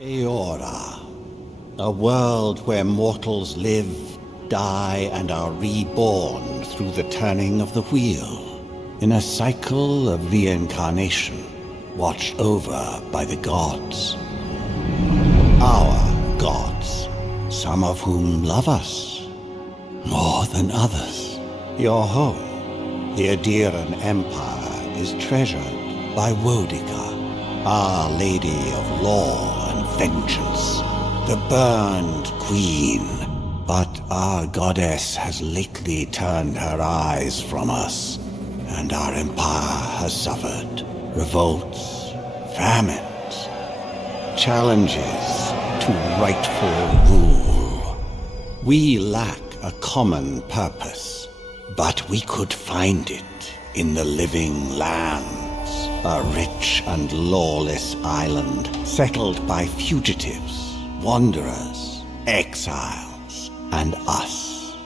Eora, a world where mortals live, die, and are reborn through the turning of the wheel, in a cycle of reincarnation, watched over by the gods. Our gods, some of whom love us more than others. Your home, the Aedyr Empire, is treasured by Wodica, Our Lady of Law and Vengeance, the burned queen. But our goddess has lately turned her eyes from us, and our empire has suffered revolts, famines, challenges to rightful rule. We lack a common purpose, but we could find it in the living lands, a rich and lawless island settled by fugitives, wanderers, exiles, and us.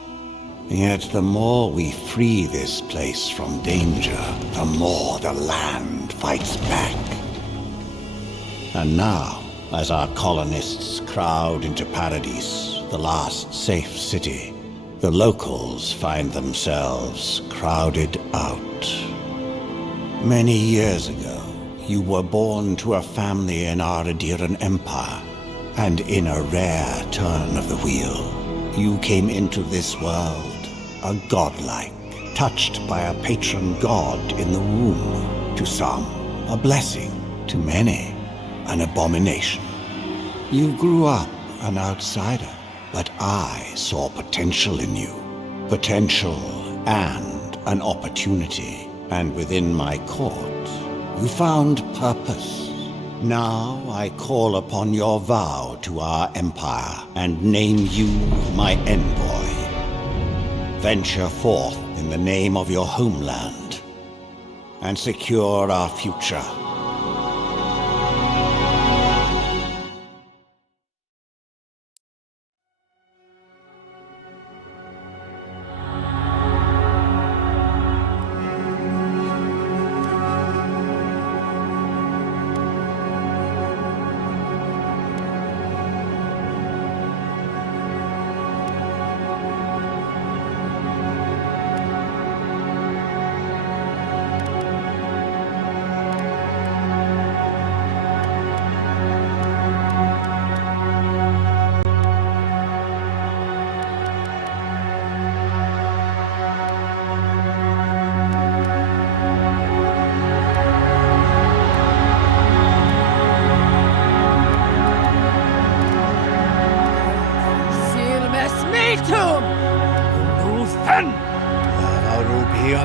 Yet the more we free this place from danger, the more the land fights back. And now, as our colonists crowd into Paradise, the last safe city, the locals find themselves crowded out. Many years ago, you were born to a family in our Aedyr Empire, and in a rare turn of the wheel, you came into this world, a godlike, touched by a patron god in the womb. To some, a blessing. To many, an abomination. You grew up an outsider, but I saw potential in you. Potential and an opportunity. And within my court, you found purpose. Now I call upon your vow to our empire and name you my envoy. Venture forth in the name of your homeland and secure our future.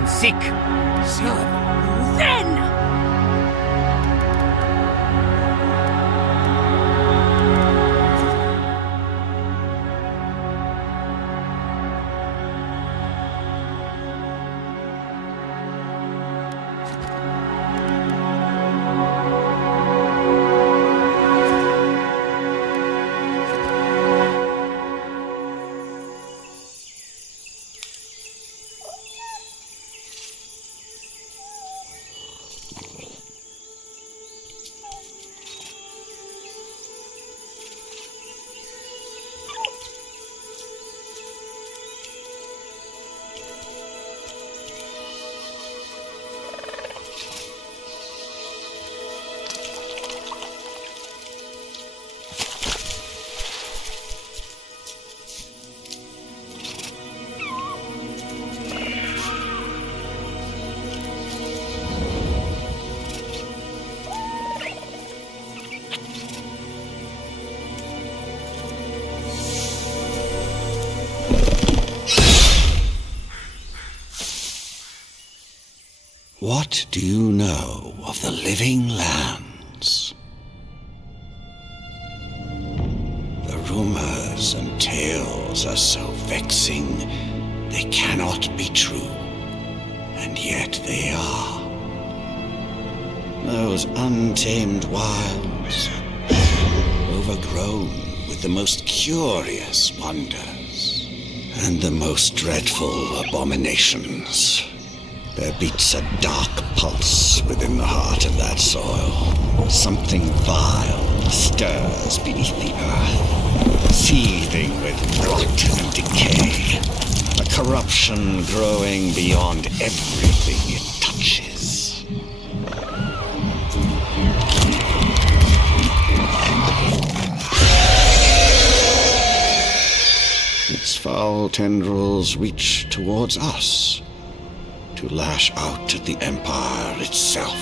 Sick. Then! What do you know of the living lands? The rumors and tales are so vexing, they cannot be true, and yet they are. Those untamed wilds, overgrown with the most curious wonders and the most dreadful abominations. There beats a dark pulse within the heart of that soil. Something vile stirs beneath the earth, seething with rot and decay. A corruption growing beyond everything it touches. Its foul tendrils reach towards us, to lash out at the Empire itself.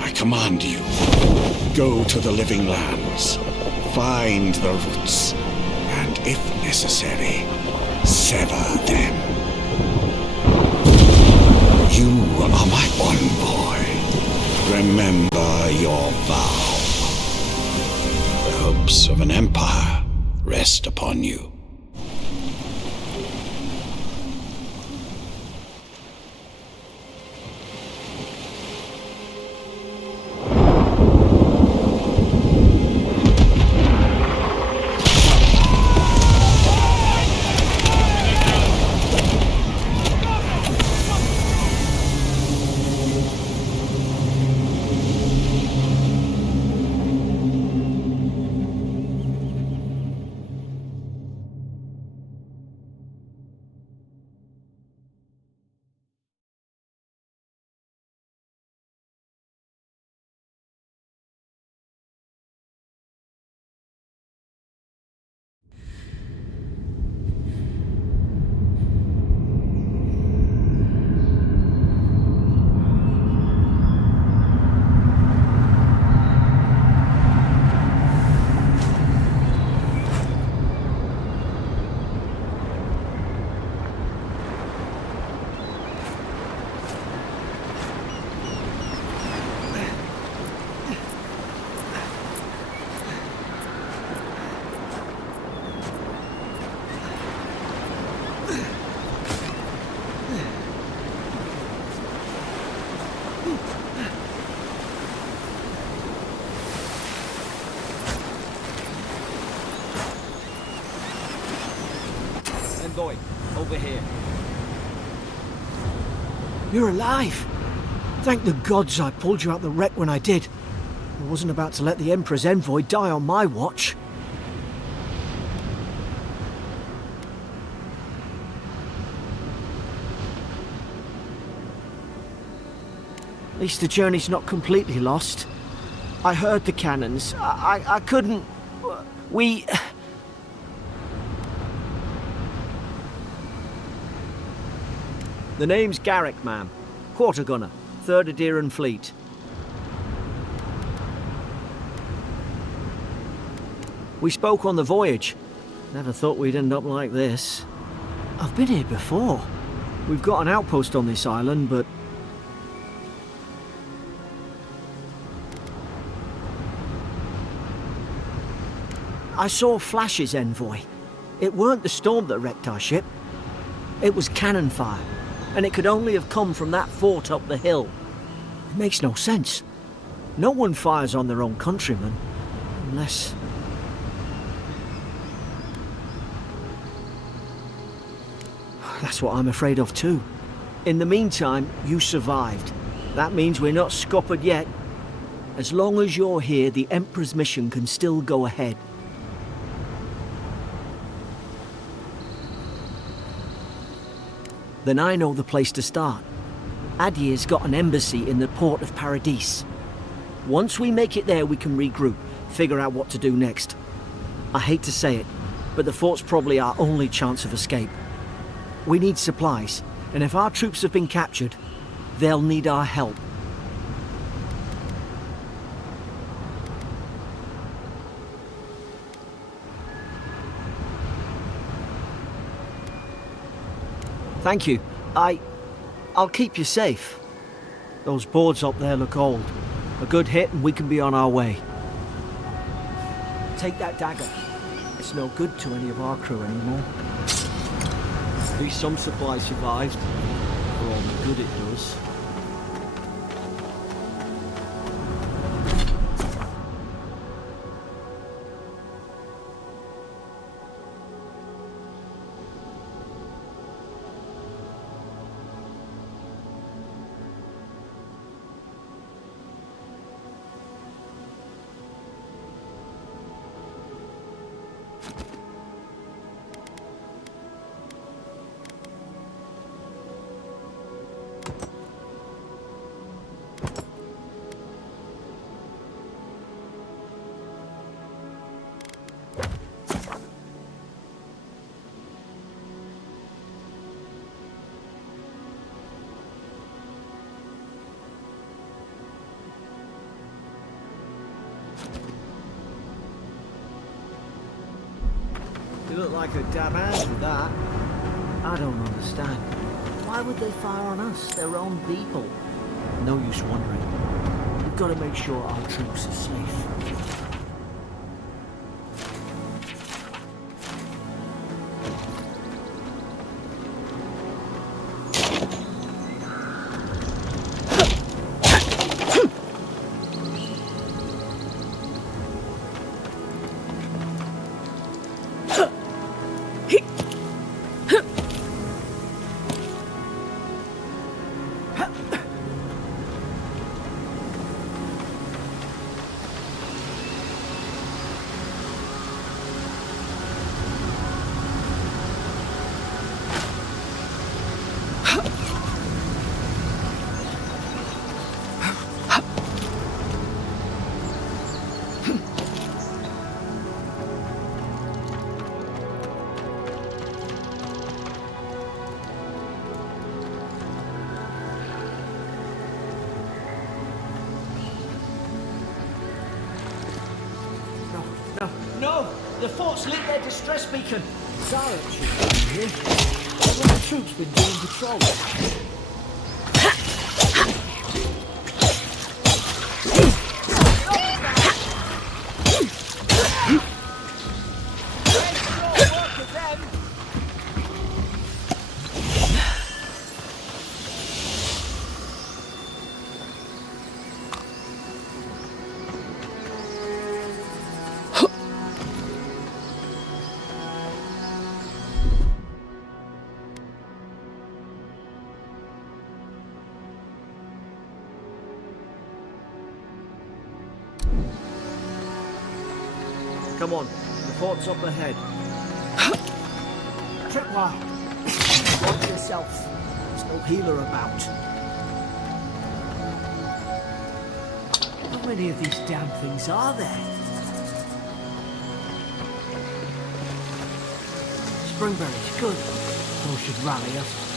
I command you, go to the living lands, find the roots, and if necessary, sever them. You are my envoy. Remember your vow. The hopes of an empire rest upon you. Envoy, over here. You're alive! Thank the gods I pulled you out the wreck when I did. I wasn't about to let the Emperor's envoy die on my watch. At least the journey's not completely lost. I heard the cannons. I couldn't... We... The name's Garrick, ma'am. Quarter gunner, 3rd Aedyr Fleet. We spoke on the voyage. Never thought we'd end up like this. I've been here before. We've got an outpost on this island, but... I saw flashes, Envoy. It weren't the storm that wrecked our ship. It was cannon fire, and it could only have come from that fort up the hill. It makes no sense. No one fires on their own countrymen, unless... That's what I'm afraid of too. In the meantime, you survived. That means we're not scuppered yet. As long as you're here, the Emperor's mission can still go ahead. Then I know the place to start. Aedyr's got an embassy in the port of Paradise. Once we make it there, we can regroup, figure out what to do next. I hate to say it, but the fort's probably our only chance of escape. We need supplies, and if our troops have been captured, they'll need our help. Thank you. I'll keep you safe. Those boards up there look old. A good hit and we can be on our way. Take that dagger. It's no good to any of our crew anymore. At least some supply survived, for all the good it does. You look like a dab hands with that. I don't understand. Why would they fire on us, their own people? No use wondering. We've got to make sure our troops are safe. No! The fort's lit their distress beacon! Zarek should be here. Haven't the troops been doing patrols? Come on, the fort's up ahead. Tripwire! Watch yourself. There's no healer about. How many of these damn things are there? Springberries, good. Those should rally us.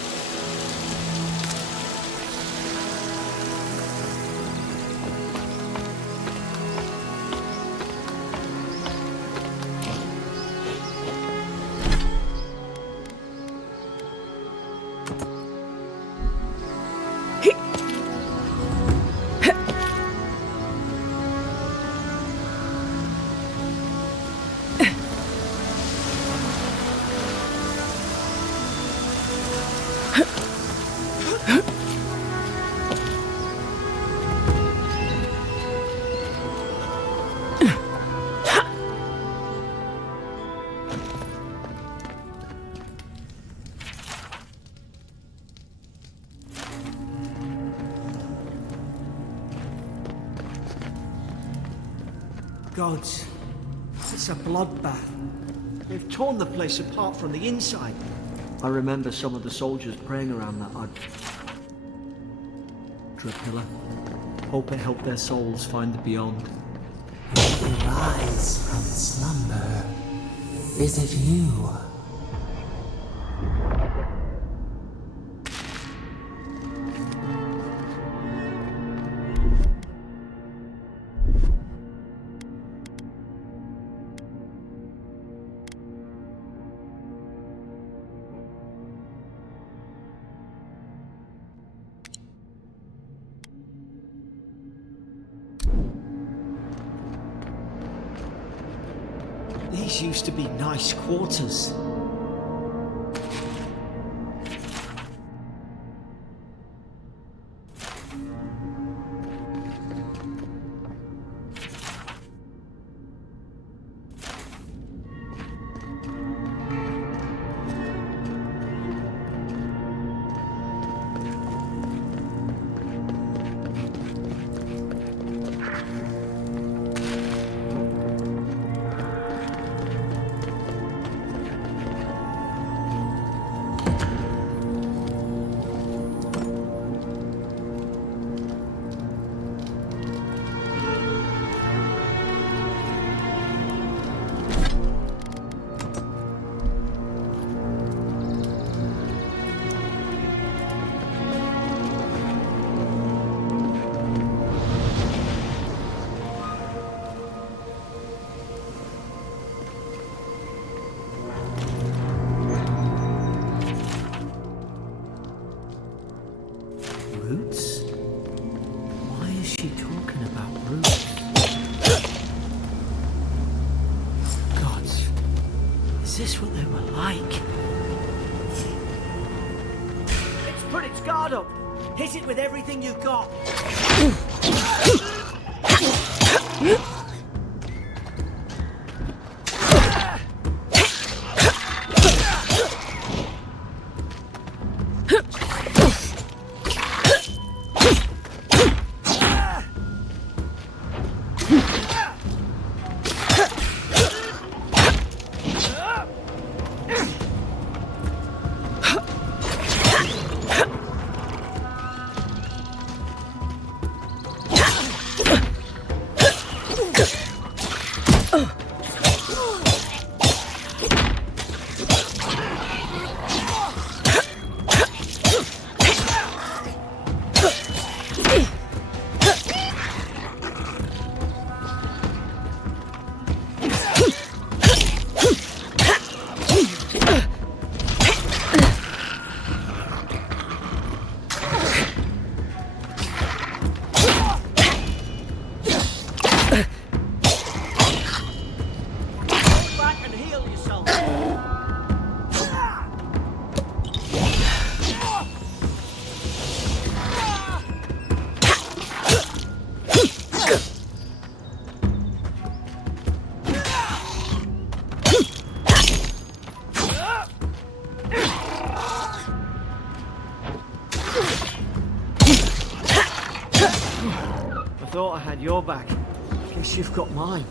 Gods, it's a bloodbath. They've torn the place apart from the inside. I remember some of the soldiers praying around that Adra pillar. Hope it helped their souls find the beyond. Rise from slumber. Is it you? These used to be nice quarters. Is this what they were like? It's put its guard up! Hit it with everything you've got! Thought I had your back. Guess you've got mine.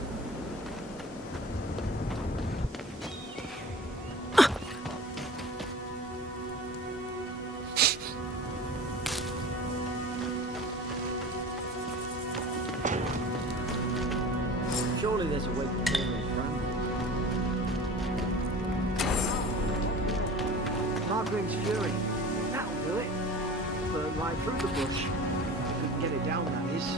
Surely there's a way to clear it around. Margaret's fury. That'll do it. Burn right through the bush. If we can get it down, that is.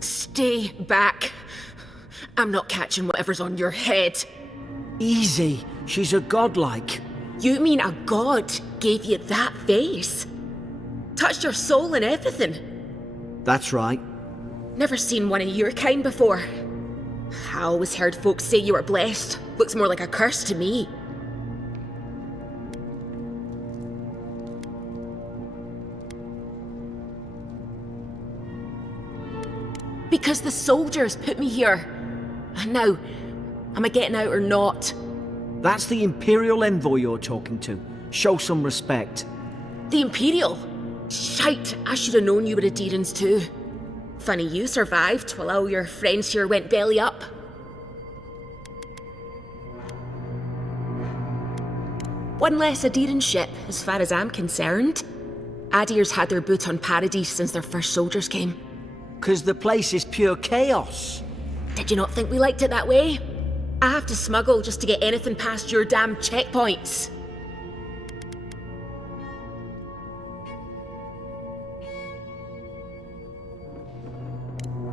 Stay back. I'm not catching whatever's on your head. Easy. She's a godlike. You mean a god gave you that face? Touched your soul and everything? That's right. Never seen one of your kind before. I always heard folks say you were blessed. Looks more like a curse to me. Because the soldiers put me here. Now, am I getting out or not? That's the Imperial envoy you're talking to. Show some respect. The Imperial? Shite, I should have known you were Aedyrans too. Funny you survived while all your friends here went belly up. One less Aedyran ship, as far as I'm concerned. Aedyr's had their boot on Paradise since their first soldiers came. 'Cause the place is pure chaos. Did you not think we liked it that way? I have to smuggle just to get anything past your damn checkpoints.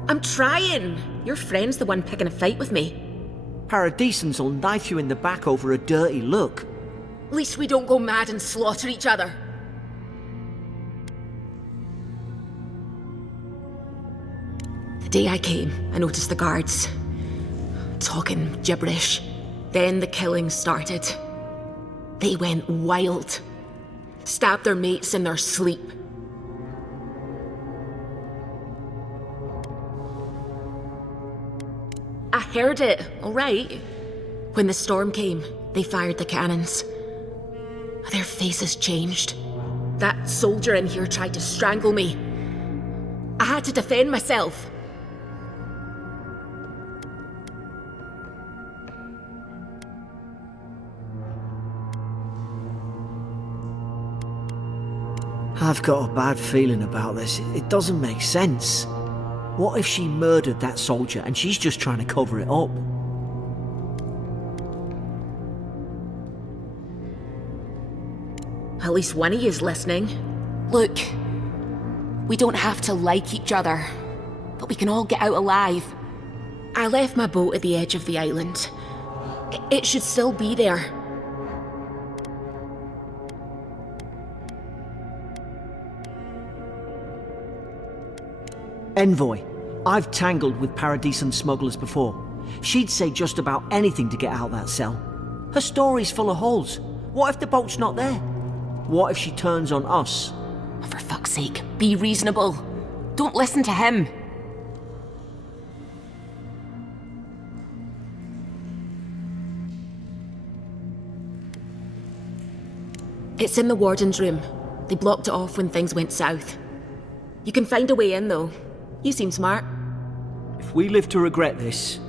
I'm trying. Your friend's the one picking a fight with me. Paradisans will knife you in the back over a dirty look. At least we don't go mad and slaughter each other. The day I came, I noticed the guards talking gibberish. Then the killing started. They went wild. Stabbed their mates in their sleep. I heard it, all right. When the storm came, they fired the cannons. Their faces changed. That soldier in here tried to strangle me. I had to defend myself. I've got a bad feeling about this. It doesn't make sense. What if she murdered that soldier and she's just trying to cover it up? At least one of you is listening. Look, we don't have to like each other, but we can all get out alive. I left my boat at the edge of the island. It should still be there. Envoy, I've tangled with Paradisan smugglers before. She'd say just about anything to get out that cell. Her story's full of holes. What if the boat's not there? What if she turns on us? For fuck's sake, be reasonable. Don't listen to him. It's in the warden's room. They blocked it off when things went south. You can find a way in, though. You seem smart. If we live to regret this...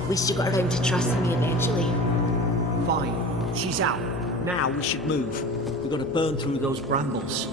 At least you got around to trusting me eventually. Fine. She's out. Now we should move. We've got to burn through those brambles.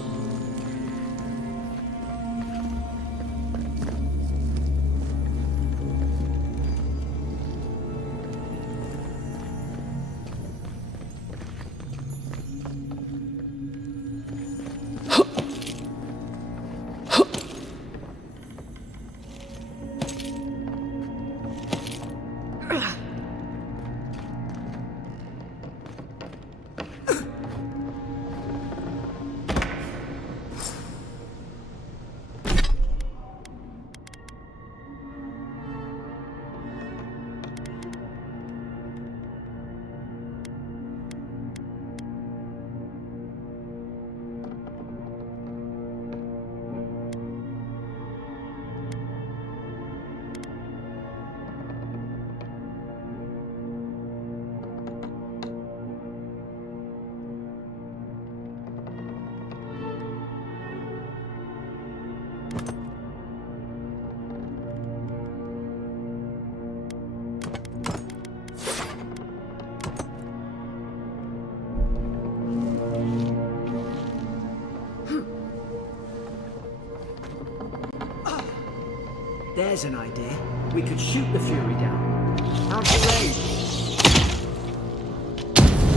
There's an idea. We could shoot the Fury down. How'd you aim?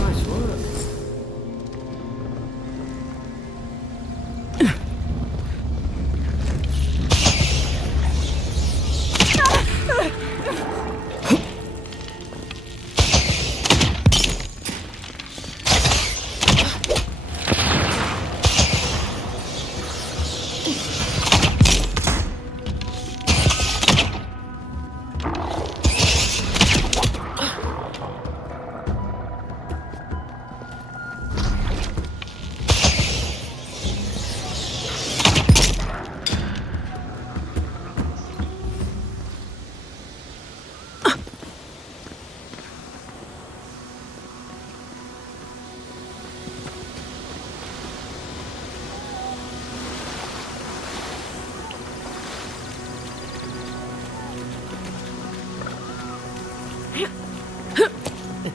Nice work.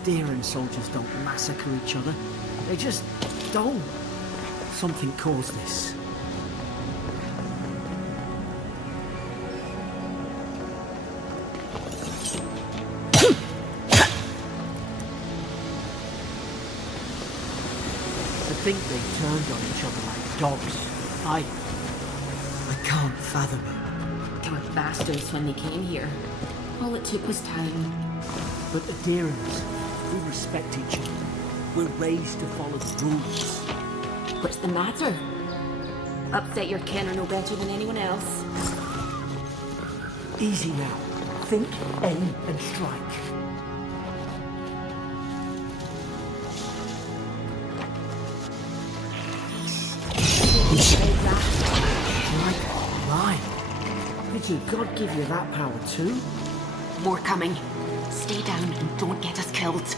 Aedyr soldiers don't massacre each other. They just don't. Something caused this. To think they turned on each other like dogs. I can't fathom it. They were bastards when they came here. All it took was time. But Aedyrans, we respect each other. We're raised to follow the rules. What's the matter? Upset your kin are no better than anyone else. Easy now. Think, aim, and strike. Right. Did your God give you that power too? More coming. Stay down and don't get us killed.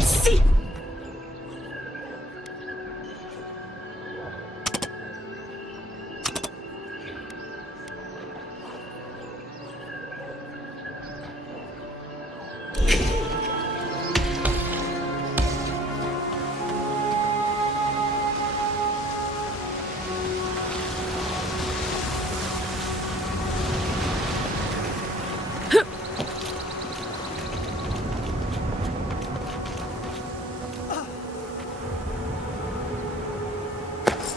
See!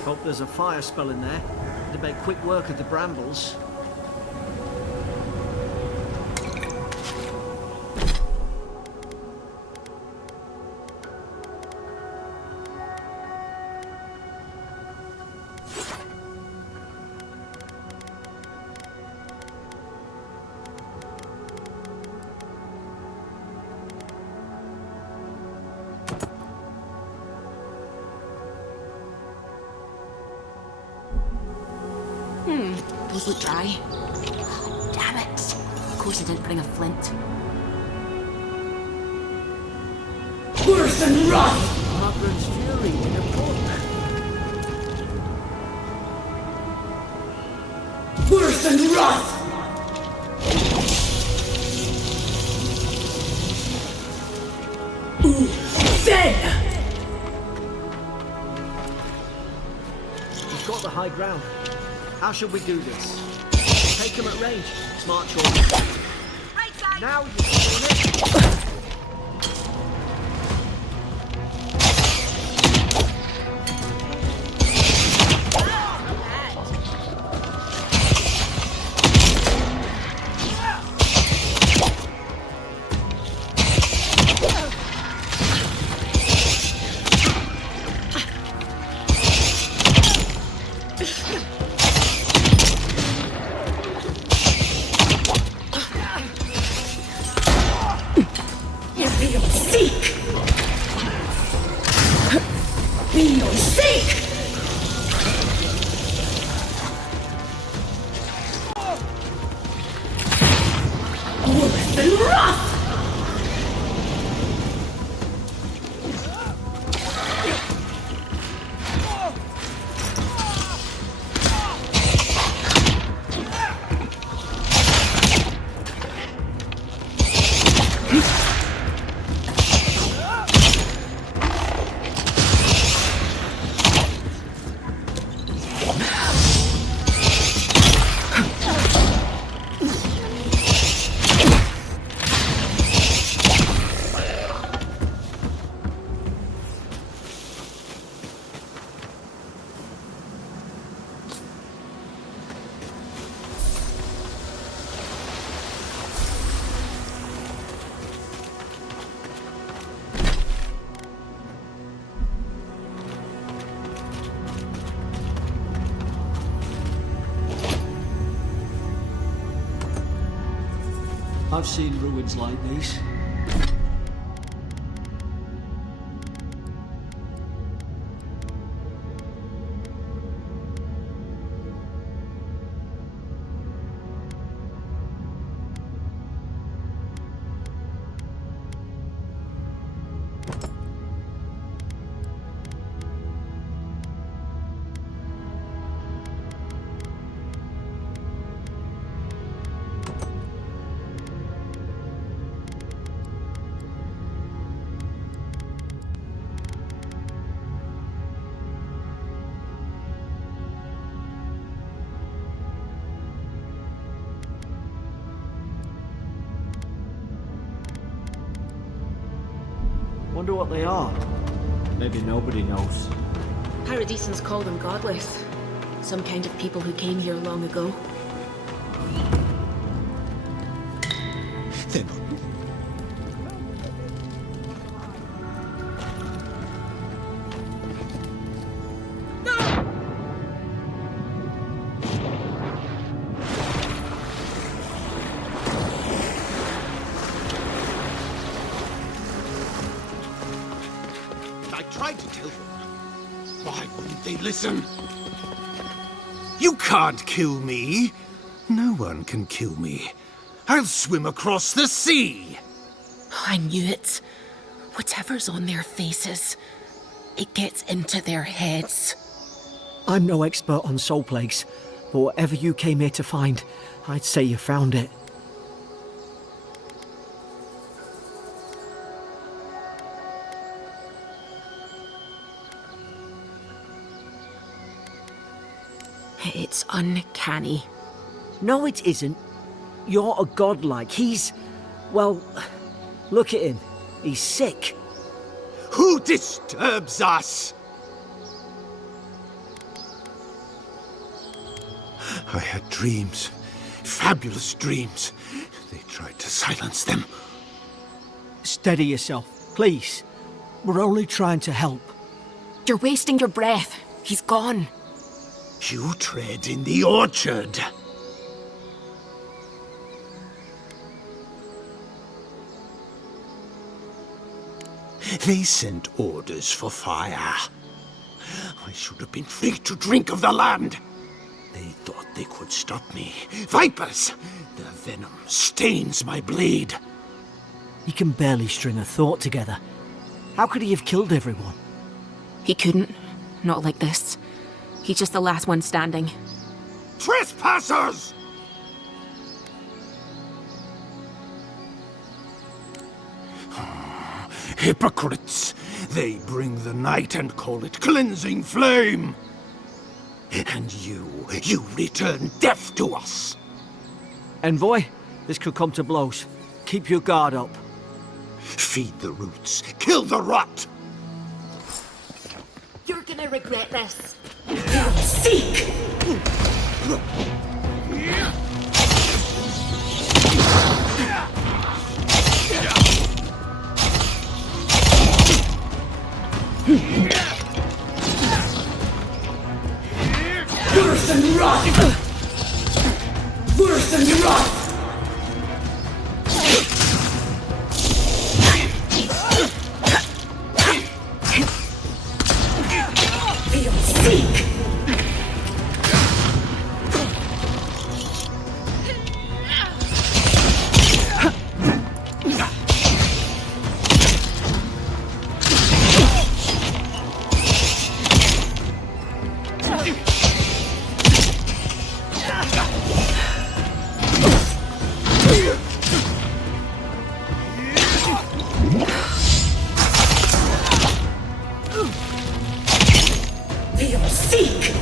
Hope there's a fire spell in there. It'd make quick work of the brambles. Those look dry. Damn it! Of course I didn't bring a flint. Worse than rot! Margaret's fury in a book. Worse than rot! Then! We've got the high ground. How should we do this? Take him at range. Smart choice. Right side! Now you're doing it. I've seen ruins like these. Wonder what they are. Maybe nobody knows. Paradisans call them godless. Some kind of people who came here long ago. They're not. I tried to tell them. Why wouldn't they listen? You can't kill me. No one can kill me. I'll swim across the sea. I knew it. Whatever's on their faces, it gets into their heads. I'm no expert on soul plagues, but whatever you came here to find, I'd say you found it. It's uncanny. No, it isn't. You're a godlike. He's... well, look at him. He's sick. Who disturbs us? I had dreams. Fabulous dreams. They tried to silence them. Steady yourself, please. We're only trying to help. You're wasting your breath. He's gone. You tread in the orchard. They sent orders for fire. I should have been free to drink of the land. They thought they could stop me. Vipers! Their venom stains my blade. He can barely string a thought together. How could he have killed everyone? He couldn't. Not like this. He's just the last one standing. Trespassers! Hypocrites! They bring the night and call it cleansing flame. And you return death to us! Envoy, this could come to blows. Keep your guard up. Feed the roots, kill the rot! You're gonna regret this. Seek! Worse and rot! Worse and rot! Seek!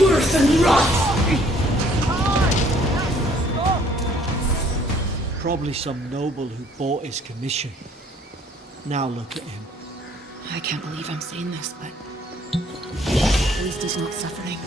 Worse and rot! Probably some noble who bought his commission. Now look at him. I can't believe I'm saying this, but at least he's not suffering.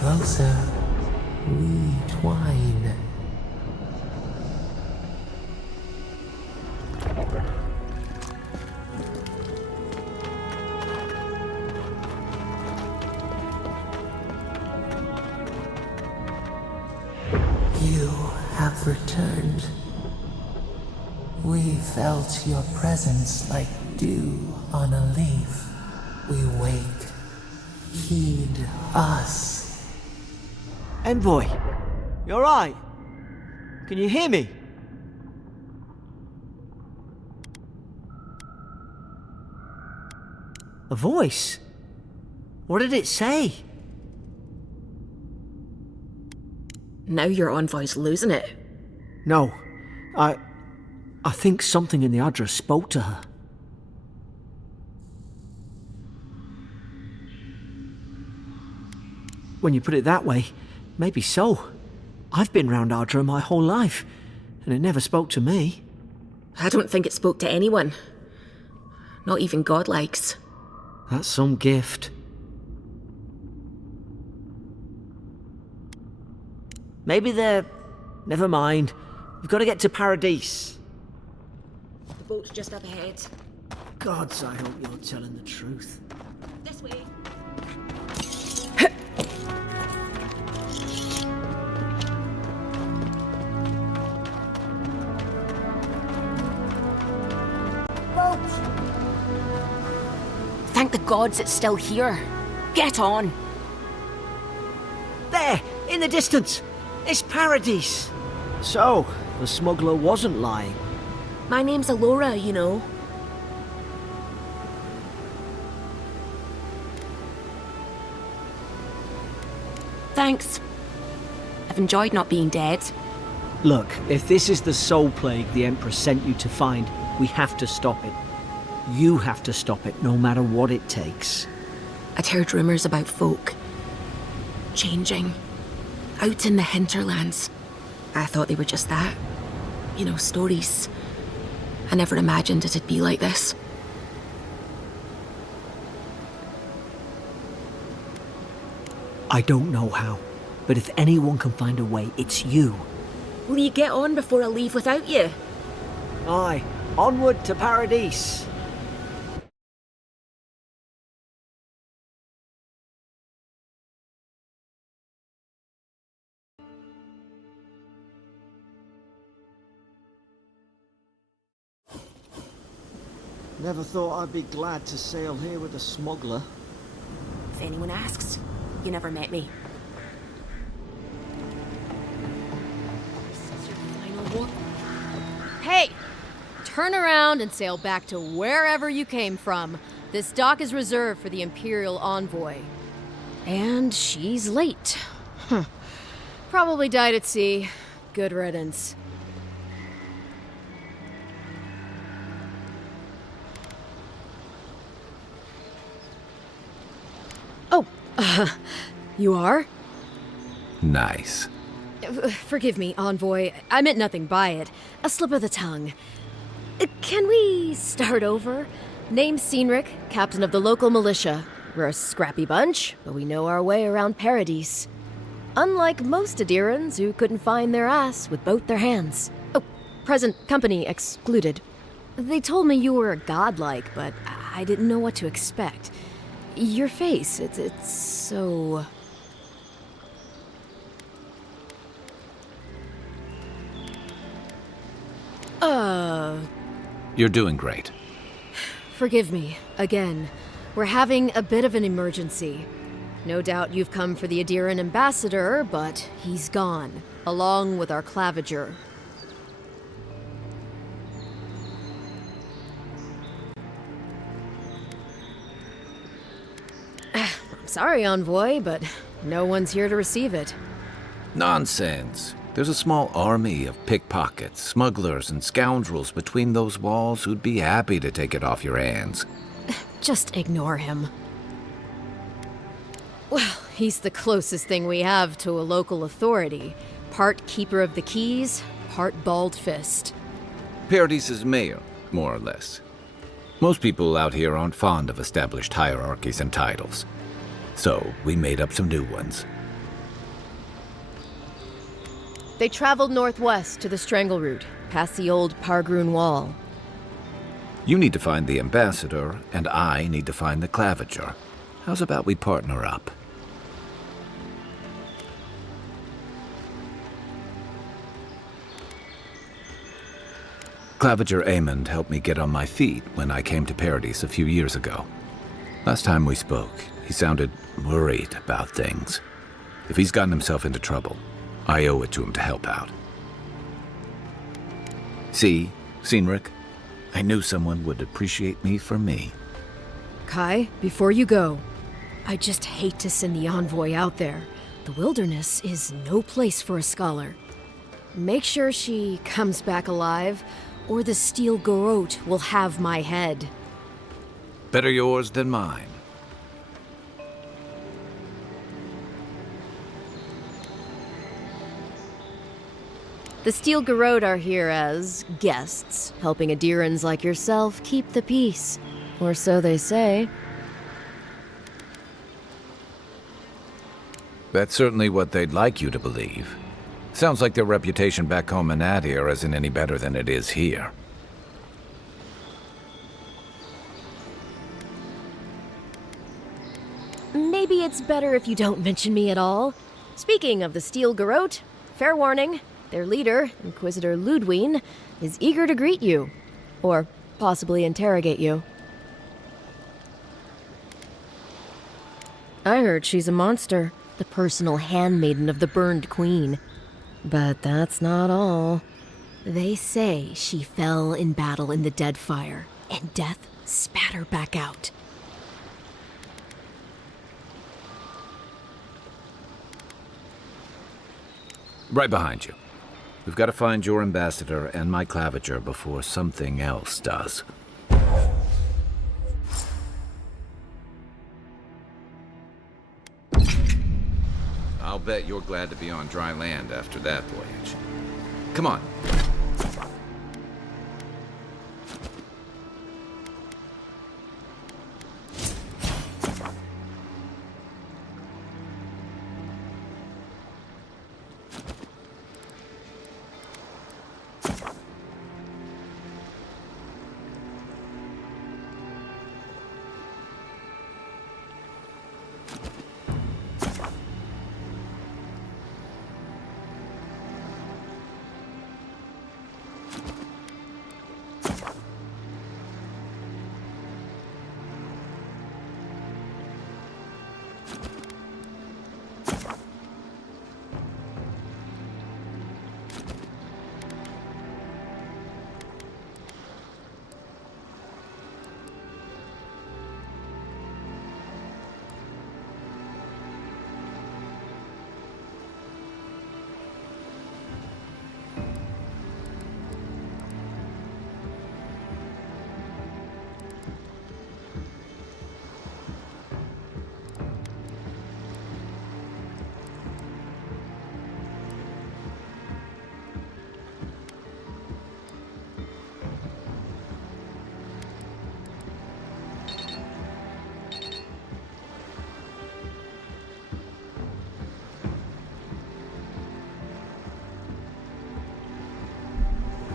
Closer, we twine. You have returned. We felt your presence like dew on a leaf. We wake. Heed us. Envoy, you alright? Can you hear me? A voice? What did it say? Now your envoy's losing it. No. I think something in the Adra spoke to her. When you put it that way, maybe so. I've been round Adra my whole life, and it never spoke to me. I don't think it spoke to anyone. Not even godlikes. That's some gift. Maybe they're... Never mind. We've got to get to Paradise. The boat's just up ahead. Gods, I hope you're telling the truth. This way. Thank the gods it's still here. Get on. There! In the distance! It's Paradise! So, the smuggler wasn't lying. My name's Ilora, you know. Thanks. I've enjoyed not being dead. Look, if this is the soul plague the Empress sent you to find, we have to stop it. You have to stop it, no matter what it takes. I'd heard rumours about folk changing out in the hinterlands. I thought they were just that. You know, stories. I never imagined it'd be like this. I don't know how, but if anyone can find a way, it's you. Will you get on before I leave without you? Aye, onward to Paradise. Never thought I'd be glad to sail here with a smuggler. If anyone asks, you never met me. This is your final one. Hey! Turn around and sail back to wherever you came from. This dock is reserved for the Imperial envoy. And she's late. Probably died at sea. Good riddance. Oh, you are? Nice. Forgive me, envoy. I meant nothing by it. A slip of the tongue. Can we start over? Name's Cynric, captain of the local militia. We're a scrappy bunch, but we know our way around Paradise. Unlike most Aedyrans who couldn't find their ass with both their hands. Oh, present company excluded. They told me you were godlike, but I didn't know what to expect. Your face, it's so... You're doing great. Forgive me, again. We're having a bit of an emergency. No doubt you've come for the Aedyran ambassador, but he's gone, along with our claviger. I'm sorry, envoy, but no one's here to receive it. Nonsense. There's a small army of pickpockets, smugglers, and scoundrels between those walls who'd be happy to take it off your hands. Just ignore him. Well, he's the closest thing we have to a local authority. Part keeper of the keys, part bald fist. Paradise's mayor, more or less. Most people out here aren't fond of established hierarchies and titles. So, we made up some new ones. They traveled northwest to the Strangle Route, past the old Pargroon Wall. You need to find the ambassador, and I need to find the claviger. How's about we partner up? Claviger Aemond helped me get on my feet when I came to Paradise a few years ago. Last time we spoke, he sounded worried about things. If he's gotten himself into trouble, I owe it to him to help out. See, Cynric, I knew someone would appreciate me for me. Kai, before you go, I just hate to send the envoy out there. The wilderness is no place for a scholar. Make sure she comes back alive, or the steel garrote will have my head. Better yours than mine. The steel garrote are here as guests, helping Aedyrans like yourself keep the peace. Or so they say. That's certainly what they'd like you to believe. Sounds like their reputation back home in Aedyr isn't any better than it is here. Maybe it's better if you don't mention me at all. Speaking of the steel garrote, fair warning, their leader, Inquisitor Ludwine, is eager to greet you. Or possibly interrogate you. I heard she's a monster, the personal handmaiden of the Burned Queen. But that's not all. They say she fell in battle in the Deadfire, and death spat her back out. Right behind you. We've got to find your ambassador and my claviger before something else does. I'll bet you're glad to be on dry land after that voyage. Come on.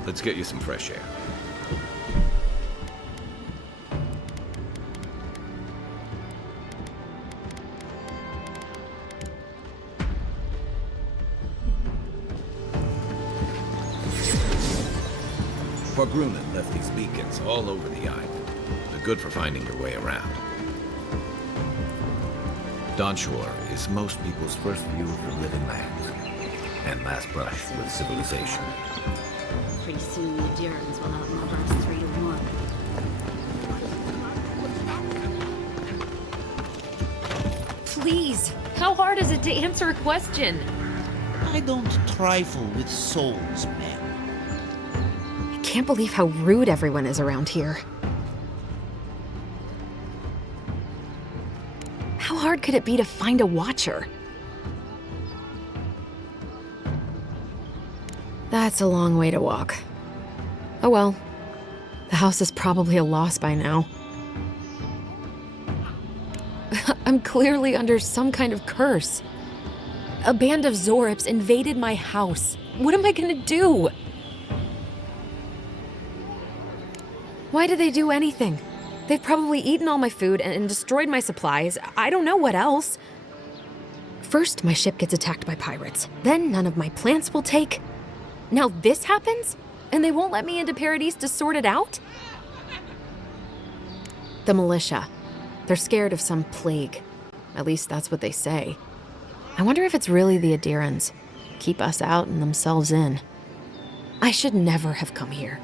Let's get you some fresh air. Grunin left these beacons all over the island. They're good for finding your way around. Dawnshore is most people's first view of the living lands, and last brush with civilization. Pretty soon the Aedyrans will outnumber us 3-1. Please, how hard is it to answer a question? I don't trifle with souls, man. I can't believe how rude everyone is around here. How hard could it be to find a watcher? That's a long way to walk. Oh well. The house is probably a loss by now. I'm clearly under some kind of curse. A band of Zorips invaded my house. What am I gonna do? Why did they do anything? They've probably eaten all my food and destroyed my supplies. I don't know what else. First, my ship gets attacked by pirates. Then none of my plants will take. Now this happens? And they won't let me into Paradise to sort it out? The militia. They're scared of some plague. At least that's what they say. I wonder if it's really the Aedyrans. Keep us out and themselves in. I should never have come here.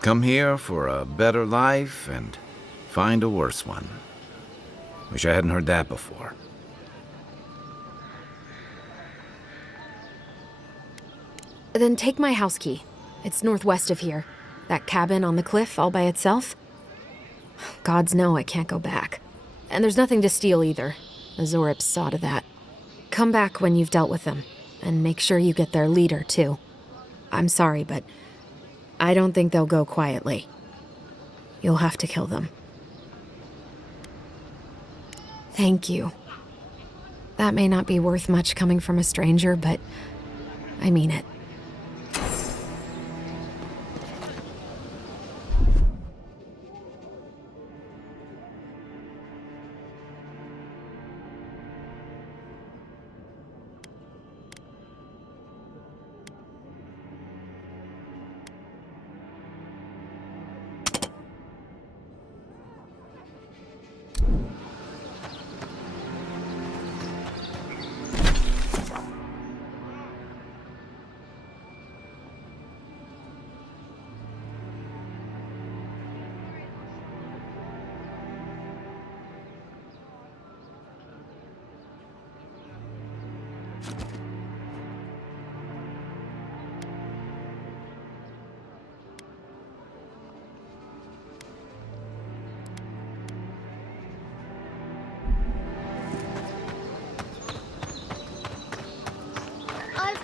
Come here for a better life and find a worse one. Wish I hadn't heard that before. Then take my house key. It's northwest of here. That cabin on the cliff all by itself. Gods know I can't go back. And there's nothing to steal either. The Zorips saw to that. Come back when you've dealt with them, and make sure you get their leader, too. I'm sorry, but I don't think they'll go quietly. You'll have to kill them. Thank you. That may not be worth much coming from a stranger, but I mean it.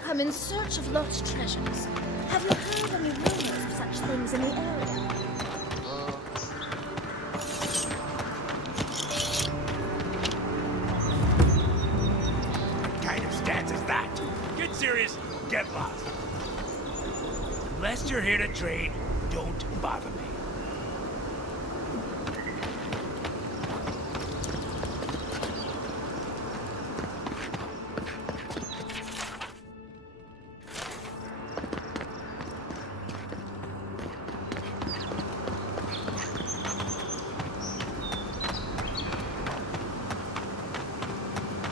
I'm in search of lost treasures. Have you heard any rumors of such things in the area? What kind of stance is that? Get serious, get lost. Unless you're here to trade, don't bother me.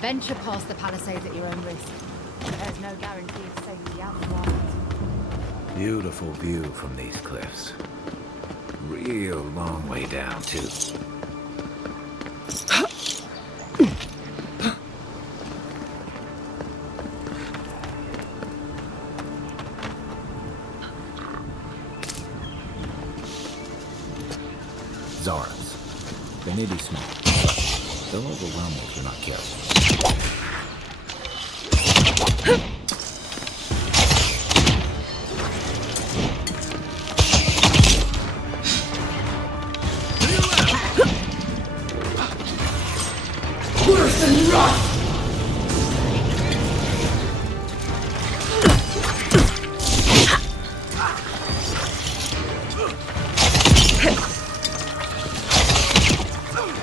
Venture past the palisades at your own risk. There's no guarantee of safety out in the wild. Beautiful view from these cliffs. Real long way down, too. Zarans. They may be small. They'll overwhelm you if you're not careful. Worse than rot!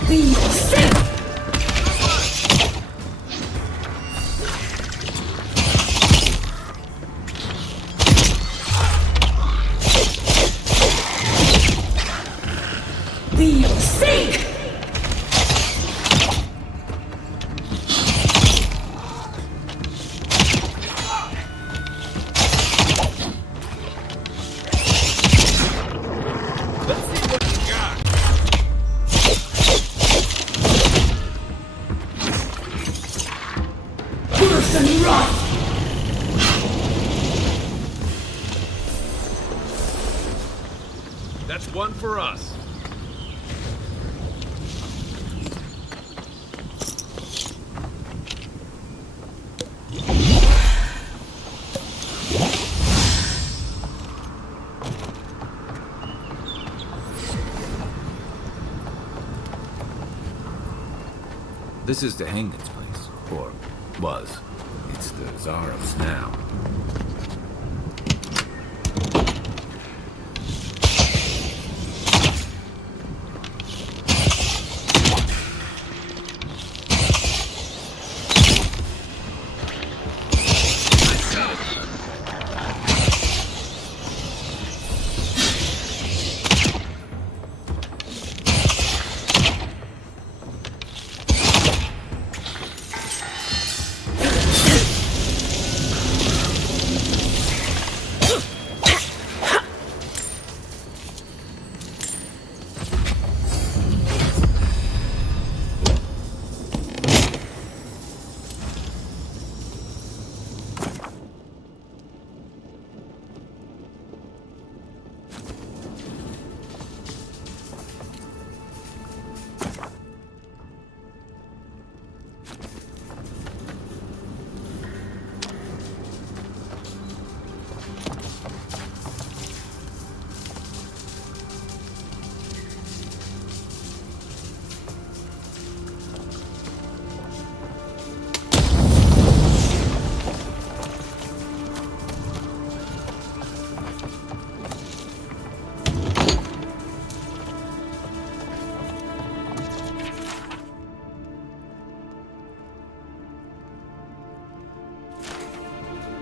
Be sick! Be sick! That's one for us. This is the Hangman's place, or was. It's the Zarans now.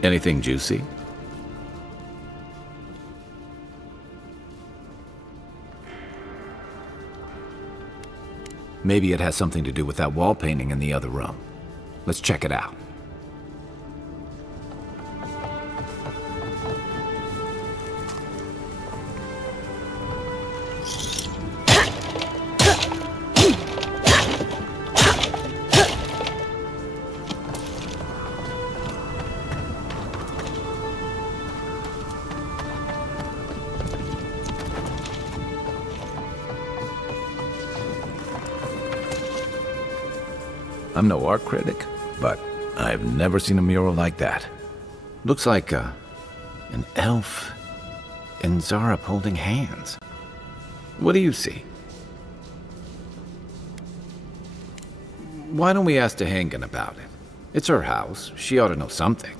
Anything juicy? Maybe it has something to do with that wall painting in the other room. Let's check it out. I'm no art critic, but I've never seen a mural like that. Looks like an elf and Zarep holding hands. What do you see? Why don't we ask Tehangan about it? It's her house. She ought to know something.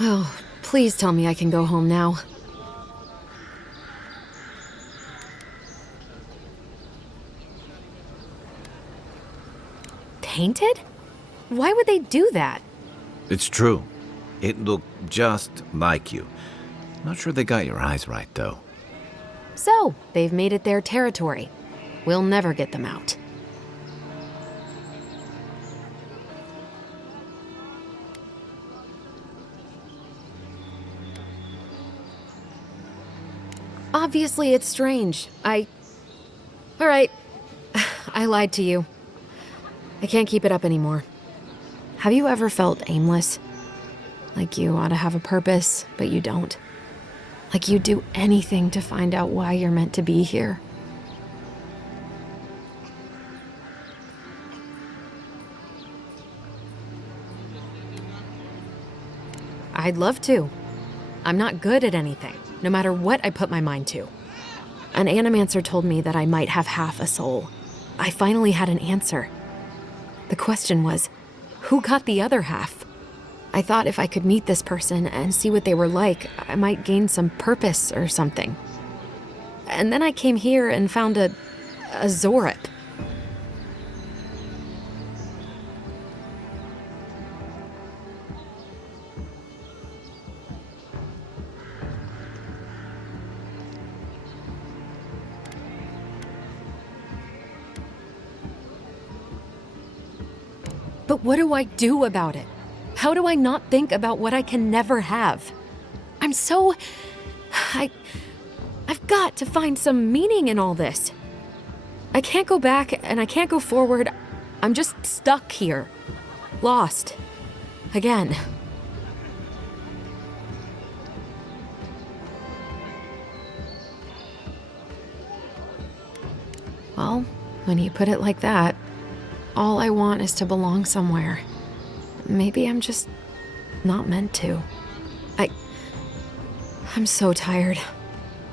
Oh, please tell me I can go home now. Painted? Why would they do that? It's true. It looked just like you. Not sure they got your eyes right, though. So, they've made it their territory. We'll never get them out. Obviously, it's strange. Alright. I lied to you. I can't keep it up anymore. Have you ever felt aimless? Like you ought to have a purpose, but you don't? Like you'd do anything to find out why you're meant to be here? I'd love to. I'm not good at anything, no matter what I put my mind to. An animancer told me that I might have half a soul. I finally had an answer. The question was, who got the other half? I thought if I could meet this person and see what they were like, I might gain some purpose or something. And then I came here and found a Zarep. But what do I do about it? How do I not think about what I can never have? I've got to find some meaning in all this. I can't go back and I can't go forward. I'm just stuck here. Lost. Again. Well, when you put it like that, all I want is to belong somewhere. Maybe I'm just not meant to. I'm so tired.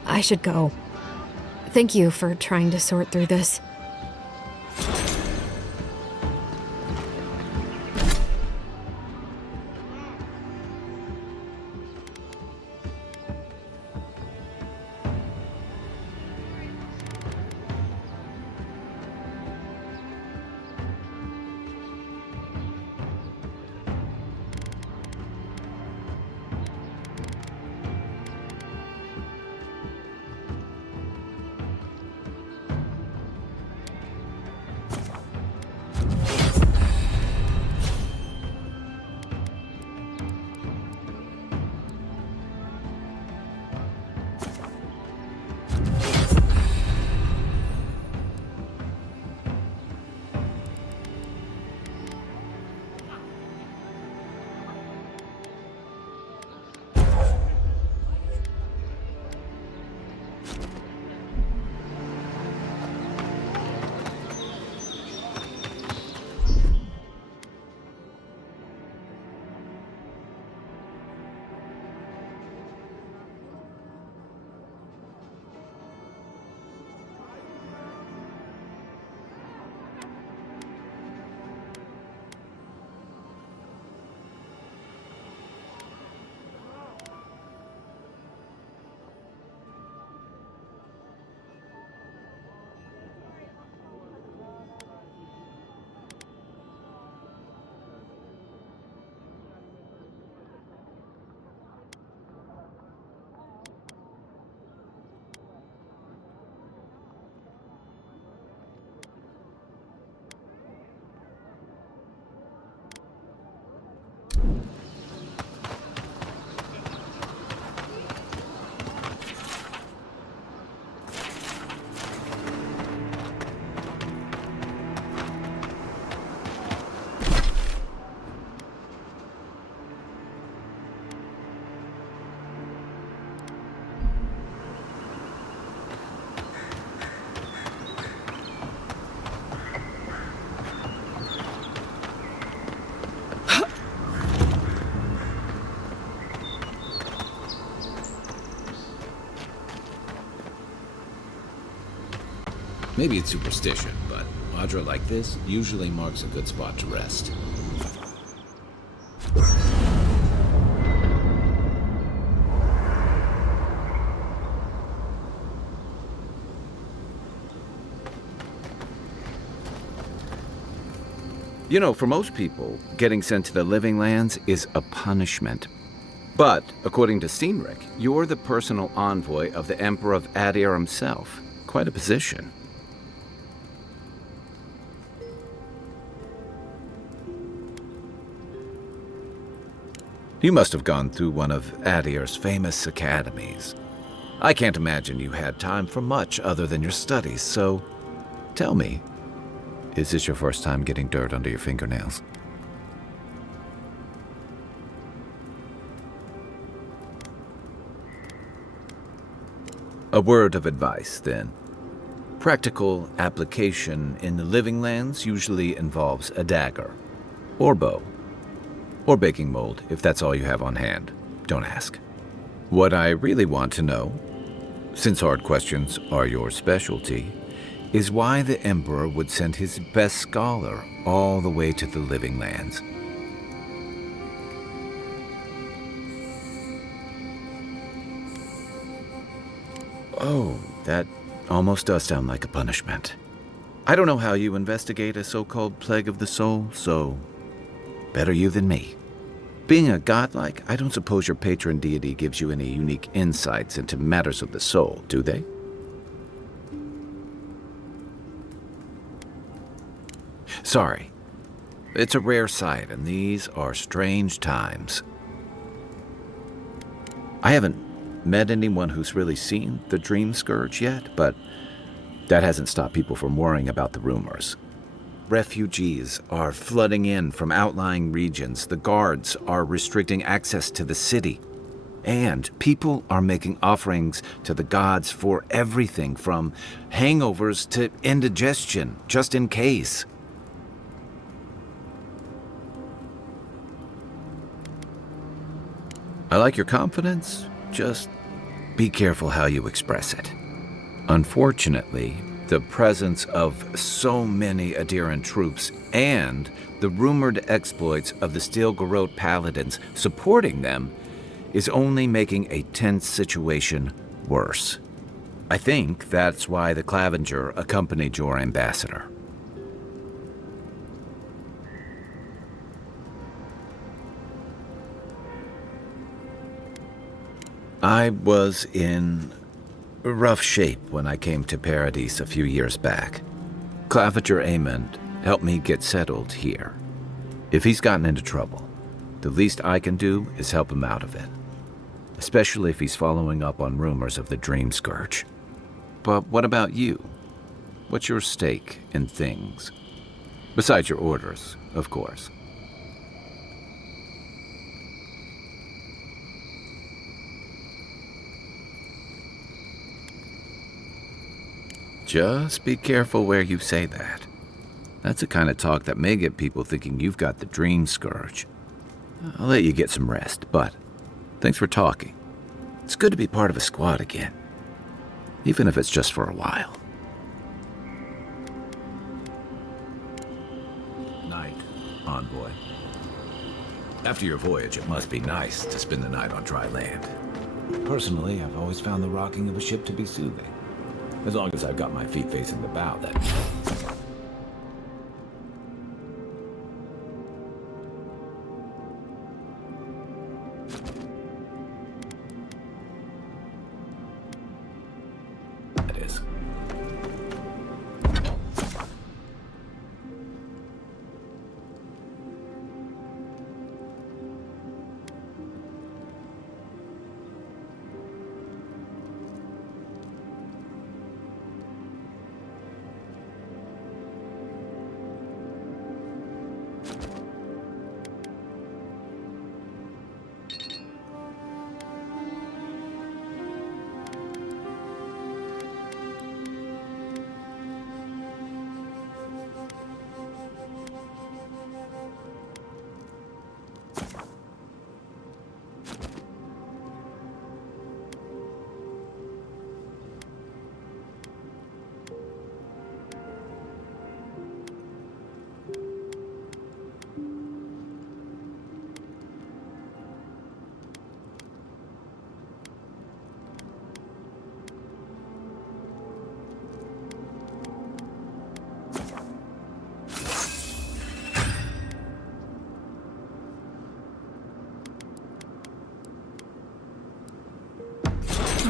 I should go. Thank you for trying to sort through this. Maybe it's superstition, but Adra like this usually marks a good spot to rest. You know, for most people, getting sent to the Living Lands is a punishment. But, according to Cynric, you're the personal envoy of the Emperor of Aedyr himself. Quite a position. You must have gone through one of Aedyr's famous academies. I can't imagine you had time for much other than your studies, so tell me, is this your first time getting dirt under your fingernails? A word of advice, then. Practical application in the Living Lands usually involves a dagger, or bow, or baking mold, if that's all you have on hand. Don't ask. What I really want to know, since hard questions are your specialty, is why the Emperor would send his best scholar all the way to the Living Lands. Oh, that almost does sound like a punishment. I don't know how you investigate a so-called plague of the soul, so better you than me. Being a godlike, I don't suppose your patron deity gives you any unique insights into matters of the soul, do they? Sorry. It's a rare sight, and these are strange times. I haven't met anyone who's really seen the Dream Scourge yet, but that hasn't stopped people from worrying about the rumors. Refugees are flooding in from outlying regions. The guards are restricting access to the city. And people are making offerings to the gods for everything from hangovers to indigestion, just in case. I like your confidence, just be careful how you express it. Unfortunately, the presence of so many Aedyran troops and the rumored exploits of the Steel Garrote paladins supporting them is only making a tense situation worse. I think that's why the Clavenger accompanied your ambassador. I was in rough shape when I came to Paradise a few years back. Clavenger Amond helped me get settled here. If he's gotten into trouble, the least I can do is help him out of it. Especially if he's following up on rumors of the Dream Scourge. But what about you? What's your stake in things? Besides your orders, of course. Just be careful where you say that. That's the kind of talk that may get people thinking you've got the Dream Scourge. I'll let you get some rest, but thanks for talking. It's good to be part of a squad again, even if it's just for a while. Night, envoy. After your voyage, it must be nice to spend the night on dry land. Personally, I've always found the rocking of a ship to be soothing. As long as I've got my feet facing the bow, that is.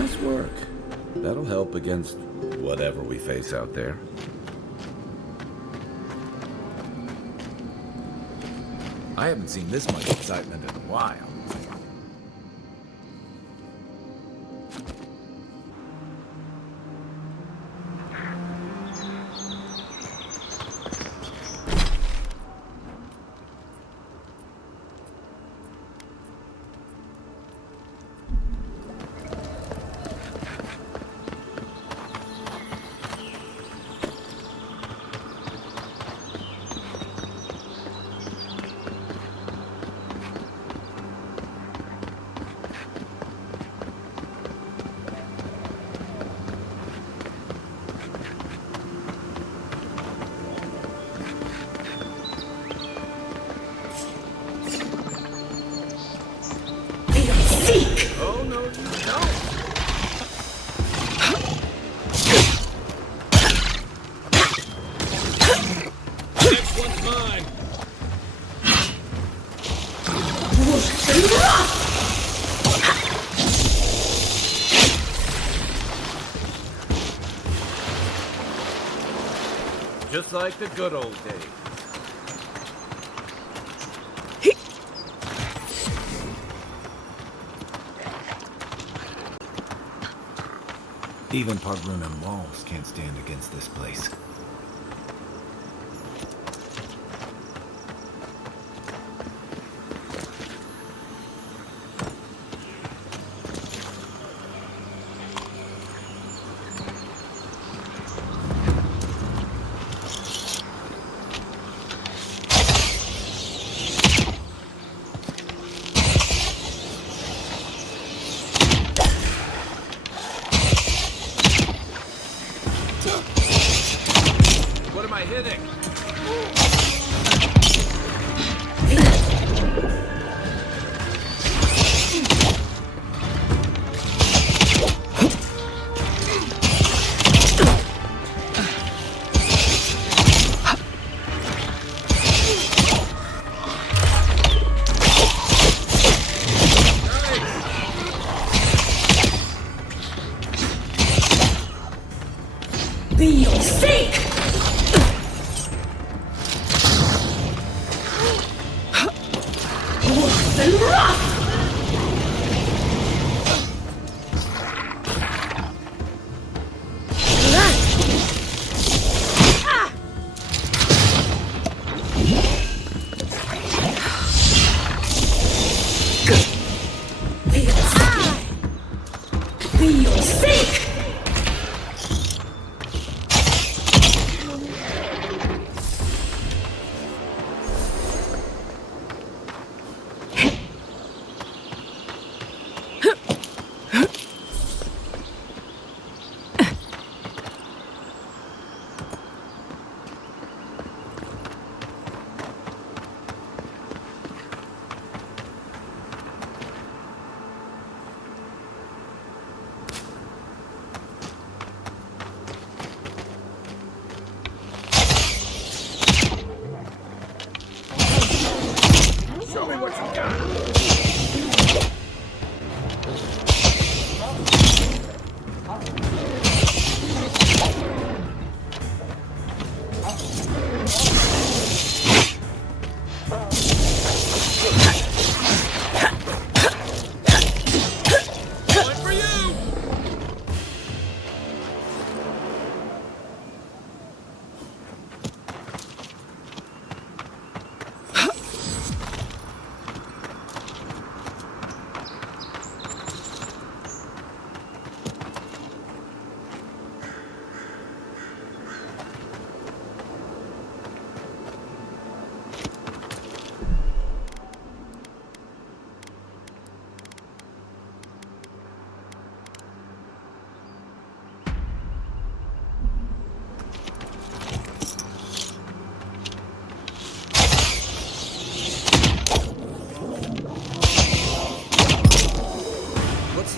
Nice work. That'll help against whatever we face out there. I haven't seen this much excitement in a while. Just like the good old days. Even Pargrunan walls can't stand against this place.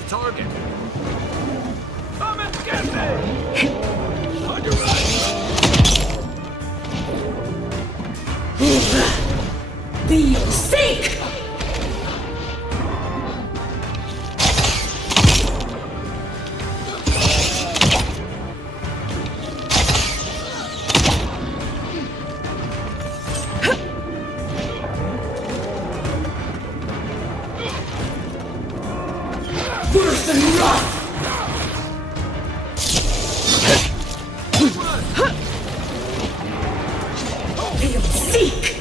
target. Come and get me! On your right! Be your sake! Seek!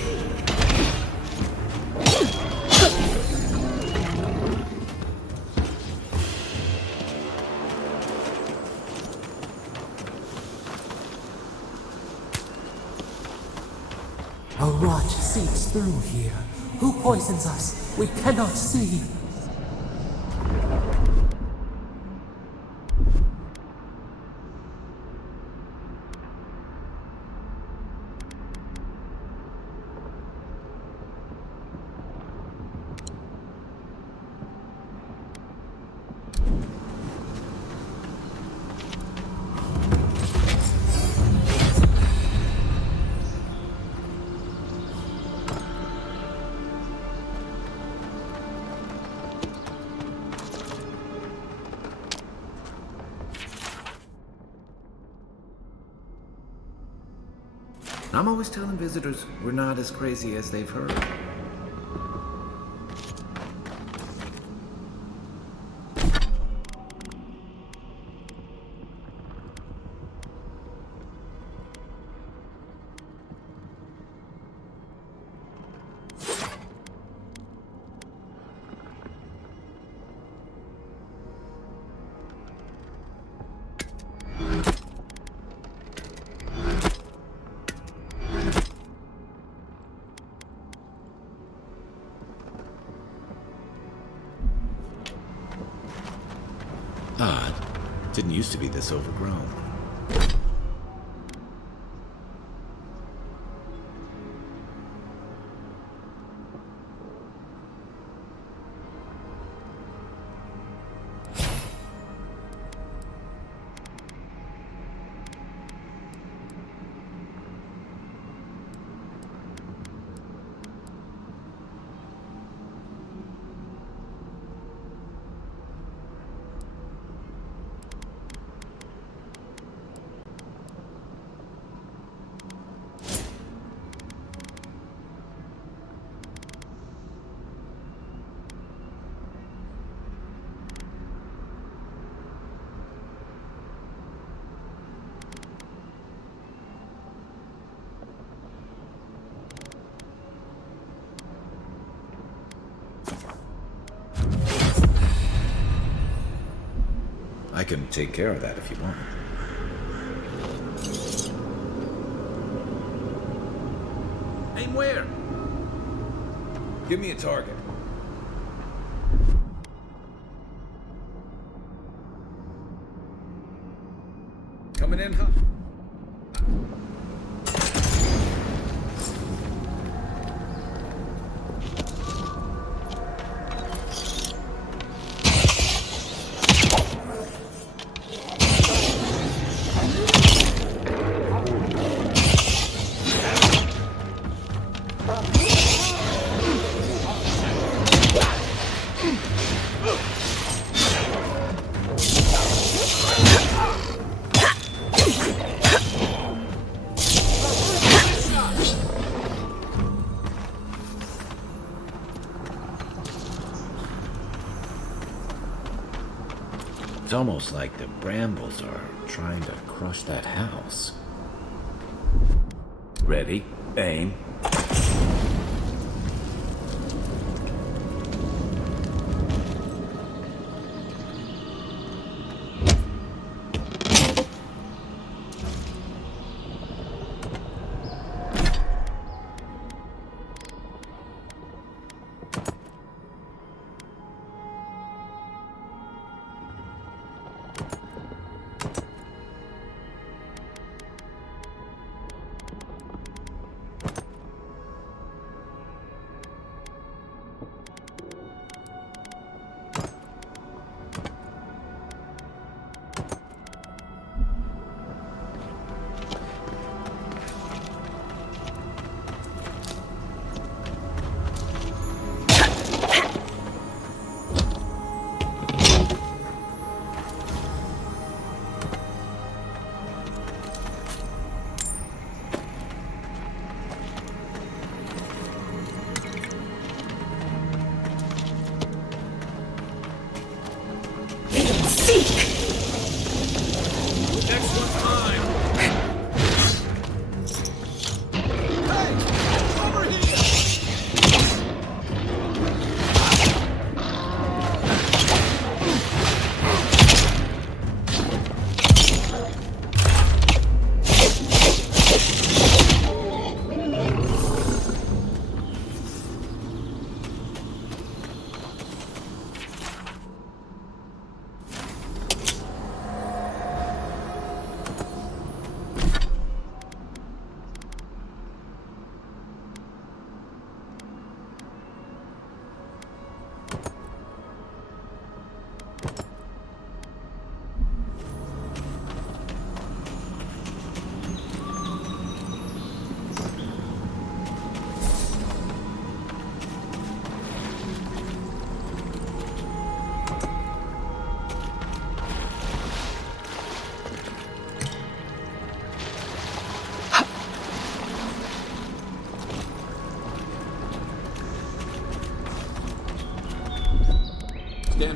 A rot seeps through here. Who poisons us? We cannot see. I'm always telling visitors we're not as crazy as they've heard. Odd. Didn't used to be this overgrown. I can take care of that if you want. Aim where? Give me a target. Coming in hot. It's almost like the brambles are trying to crush that house. Ready, aim.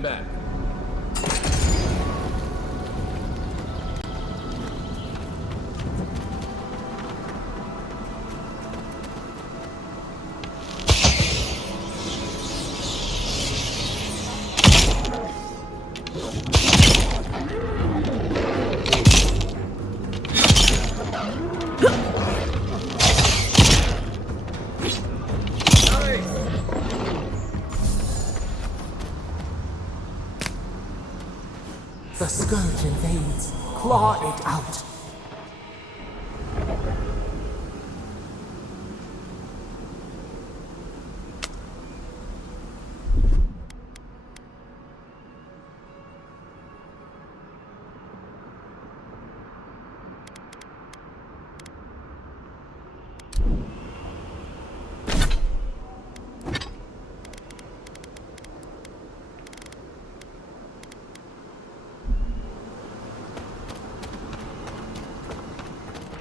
him back. The scourge invades. Claw it out.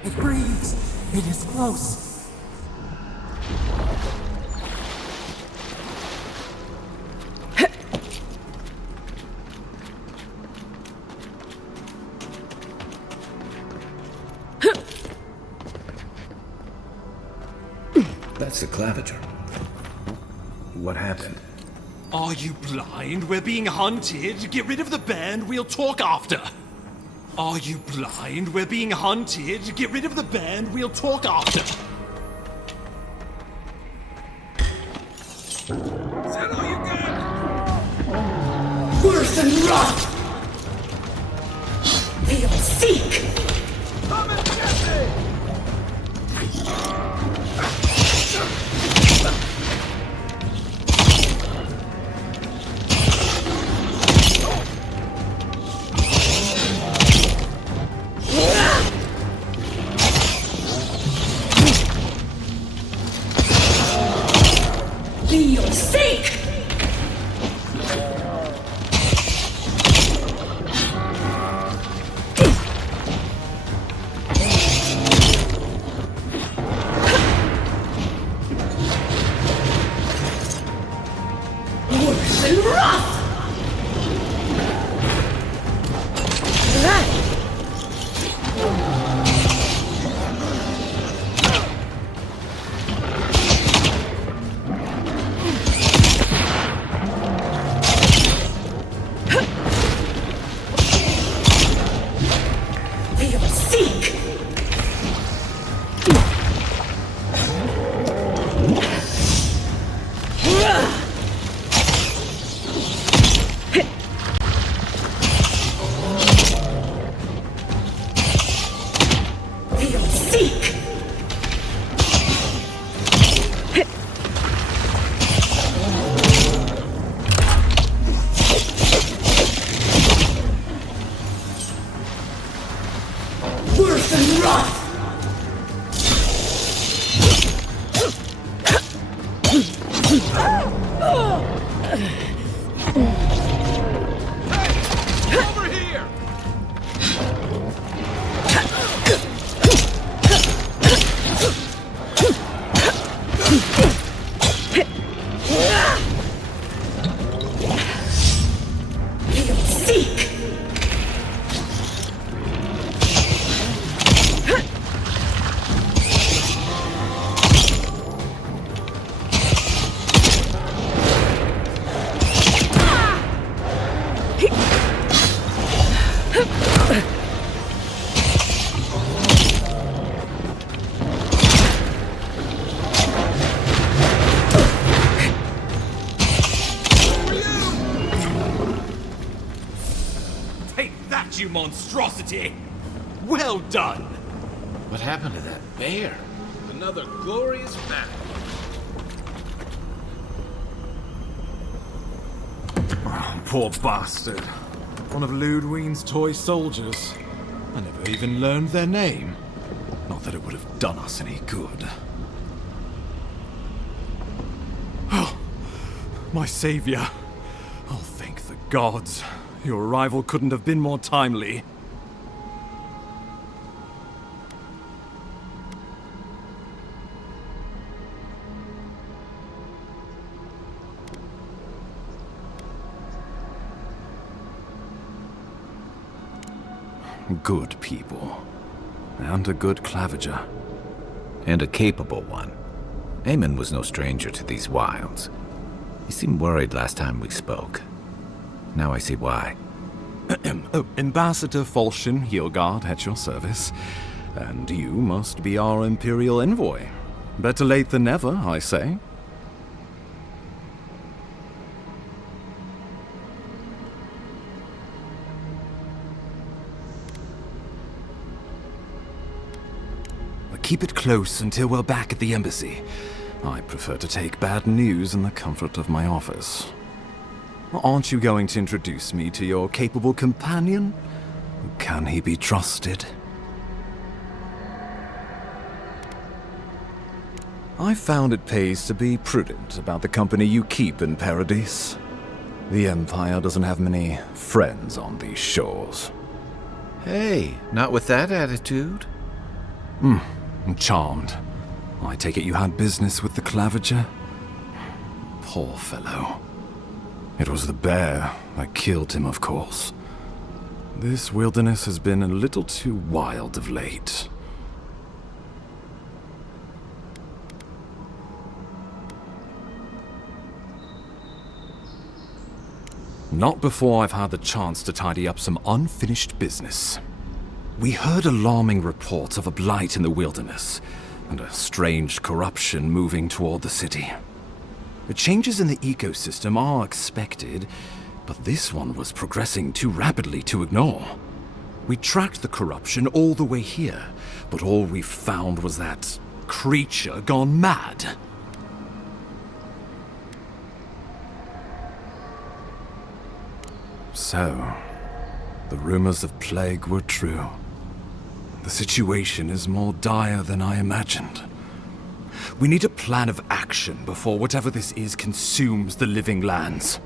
It breathes. It is close. That's the claviger. What happened? Are you blind? We're being hunted. Get rid of the band. We'll talk after. Are you blind? We're being hunted. Get rid of the band. We'll talk after. Is that all you got? Worse than rot! We'll seek! Come and get me! We'll seek! Worse than rot! We'll seek! We'll seek! Worse than rot! Over here! We'll seek! Take that, you monstrosity! Well done! What happened to that bear? Another glorious battle. Oh, poor bastard. One of Ludwine's toy soldiers. I never even learned their name. Not that it would have done us any good. Oh, my savior. Oh, thank the gods. Your arrival couldn't have been more timely. good people. And a good claviger. And a capable one. Eamon was no stranger to these wilds. He seemed worried last time we spoke. Now I see why. Ambassador Falchion Heelguard at your service. And you must be our Imperial envoy. Better late than never, I say. Keep it close until we're back at the embassy. I prefer to take bad news in the comfort of my office. Aren't you going to introduce me to your capable companion? Can he be trusted? I found it pays to be prudent about the company you keep in Paradise. The Empire doesn't have many friends on these shores. Hey, not with that attitude. I'm charmed. I take it you had business with the claviger? Poor fellow. It was the bear that killed him, of course. This wilderness has been a little too wild of late. Not before I've had the chance to tidy up some unfinished business. We heard alarming reports of a blight in the wilderness, and a strange corruption moving toward the city. The changes in the ecosystem are expected, but this one was progressing too rapidly to ignore. We tracked the corruption all the way here, but all we found was that creature gone mad. So, the rumors of plague were true. The situation is more dire than I imagined. We need a plan of action before whatever this is consumes the living lands.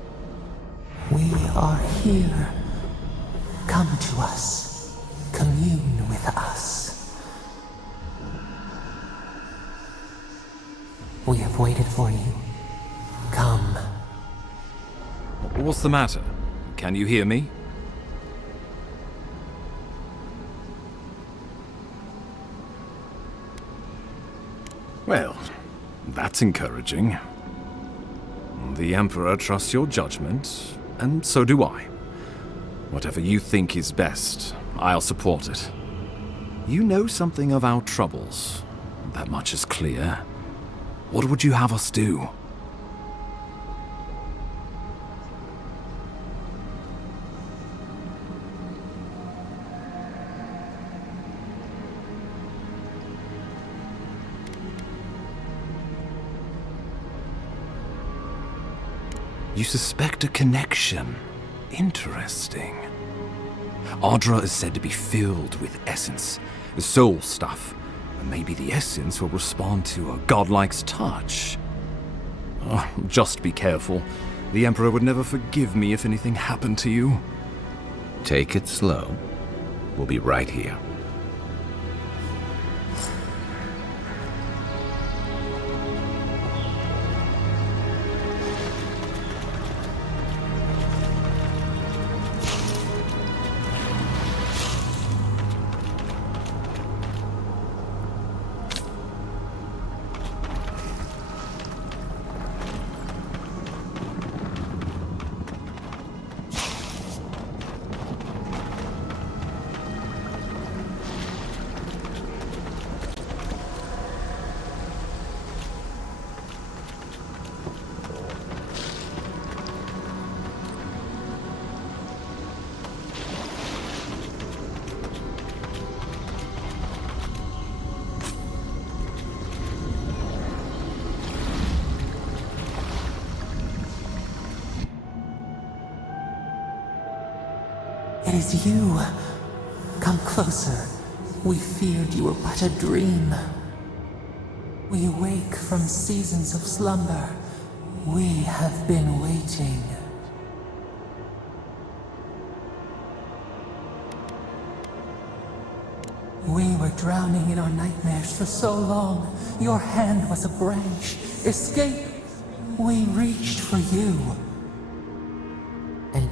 We are here. Come to us. Commune with us. We have waited for you. Come. What's the matter? Can you hear me? Well, that's encouraging. The Emperor trusts your judgment, and so do I. Whatever you think is best, I'll support it. You know something of our troubles. That much is clear. What would you have us do? You suspect a connection. Interesting. Adra is said to be filled with essence, soul stuff. And maybe the essence will respond to a godlike's touch. Oh, just be careful. The Emperor would never forgive me if anything happened to you. Take it slow. We'll be right here. It is you. Come closer. We feared you were but a dream. We awake from seasons of slumber. We have been waiting. We were drowning in our nightmares for so long. Your hand was a branch. Escape! We reached for you. And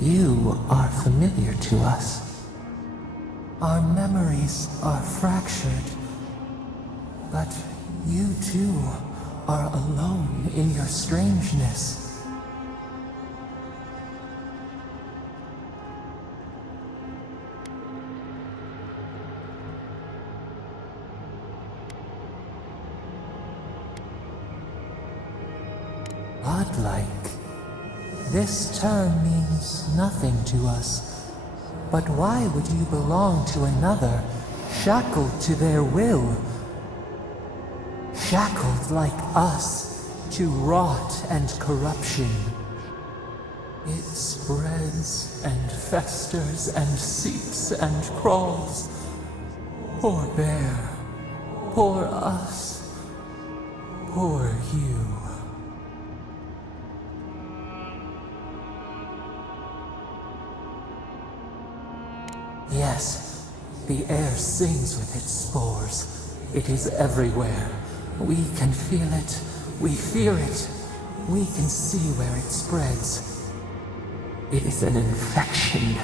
You are familiar to us. Our memories are fractured, but you too are alone in your strangeness. Godlike. This term means nothing to us. But why would you belong to another, shackled to their will? Shackled like us to rot and corruption. It spreads and festers and seeps and crawls. Poor bear. Poor us. Poor you. Yes, the air sings with its spores. It is everywhere. We can feel it. We fear it. We can see where it spreads. It is an infection.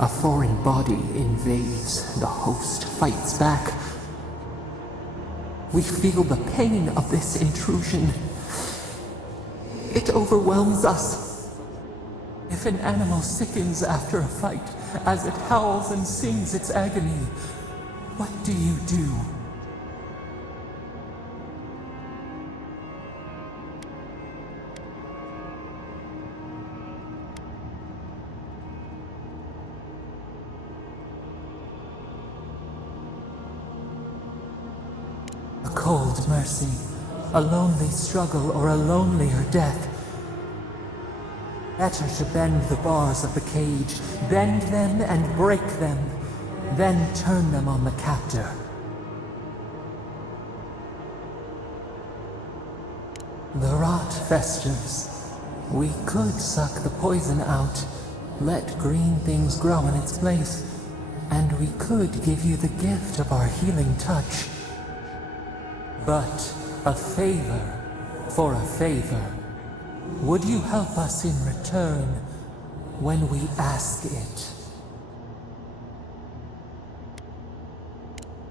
A foreign body invades. The host fights back. We feel the pain of this intrusion. It overwhelms us. If an animal sickens after a fight, as it howls and sings its agony, what do you do? A cold mercy, a lonely struggle, or a lonelier death. Better to bend the bars of the cage, bend them and break them, then turn them on the captor. The rot festers. We could suck the poison out, let green things grow in its place, and we could give you the gift of our healing touch. But a favor for a favor. Would you help us in return when we ask it?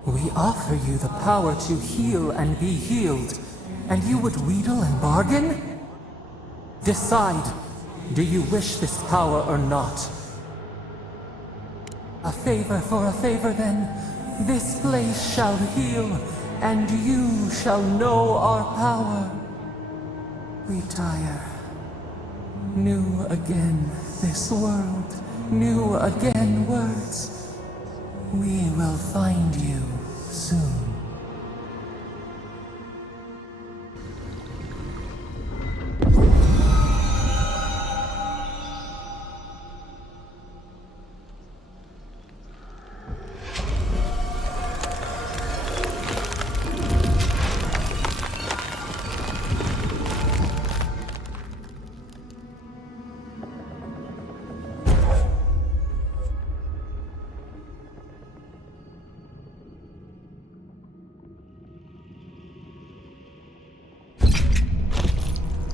We offer you the power to heal and be healed, and you would wheedle and bargain? Decide, do you wish this power or not? A favor for a favor then. This place shall heal, and you shall know our power. Retire. New again this world, new again words. We will find you soon.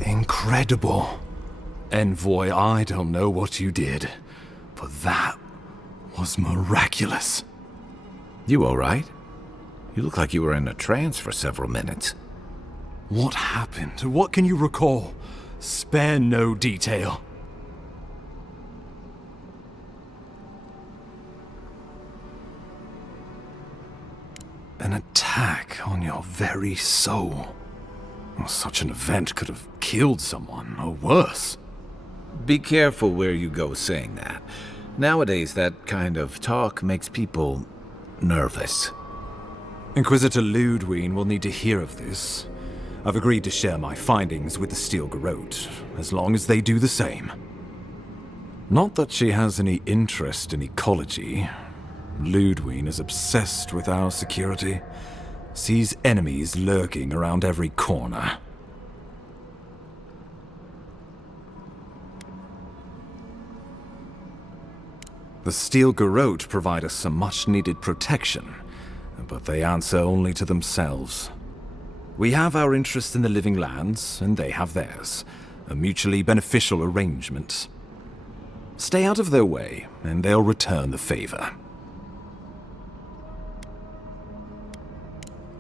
Incredible. Envoy, I don't know what you did, but that was miraculous. You all right? You look like you were in a trance for several minutes. What happened? What can you recall? Spare no detail. An attack on your very soul. Such an event could have killed someone, or worse. Be careful where you go saying that. Nowadays, that kind of talk makes people nervous. Inquisitor Ludwine will need to hear of this. I've agreed to share my findings with the Steel Garrote, as long as they do the same. Not that she has any interest in ecology. Ludwine is obsessed with our security. Sees enemies lurking around every corner. The Steel Garrote provide us some much-needed protection, but they answer only to themselves. We have our interest in the living lands, and they have theirs. A mutually beneficial arrangement. Stay out of their way, and they'll return the favor.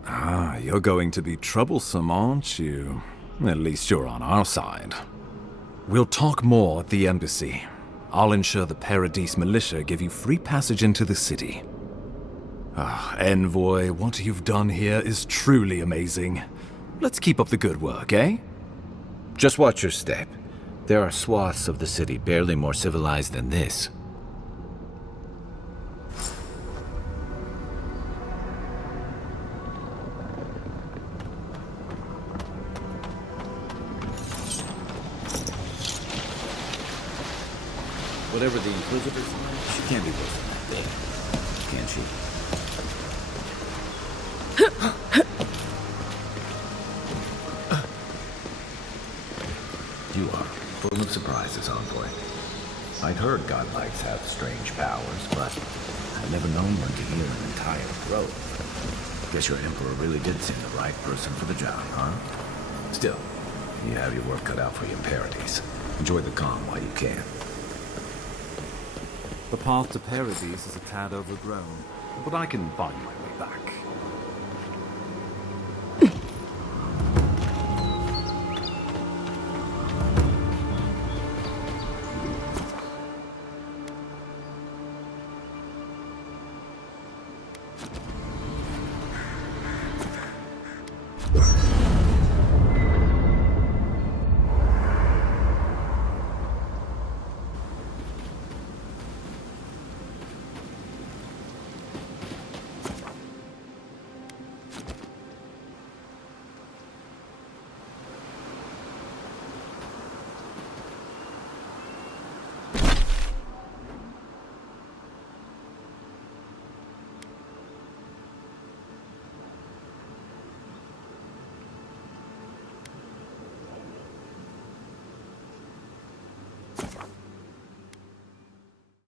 Ah, you're going to be troublesome, aren't you? At least you're on our side. We'll talk more at the embassy. I'll ensure the Paradise militia give you free passage into the city. Ah, Envoy, what you've done here is truly amazing. Let's keep up the good work, eh? Just watch your step. There are swaths of the city barely more civilized than this. Whatever the Inquisitor's like, she can't be worse than that thing, can she? You are full of surprises, Envoy. I'd heard godlikes have strange powers, but I've never known one to heal an entire grove. Guess your Emperor really did send the right person for the job, huh? Still, you have your work cut out for you in Paradise. Enjoy the calm while you can. The path to Paradise is a tad overgrown, but I can buy you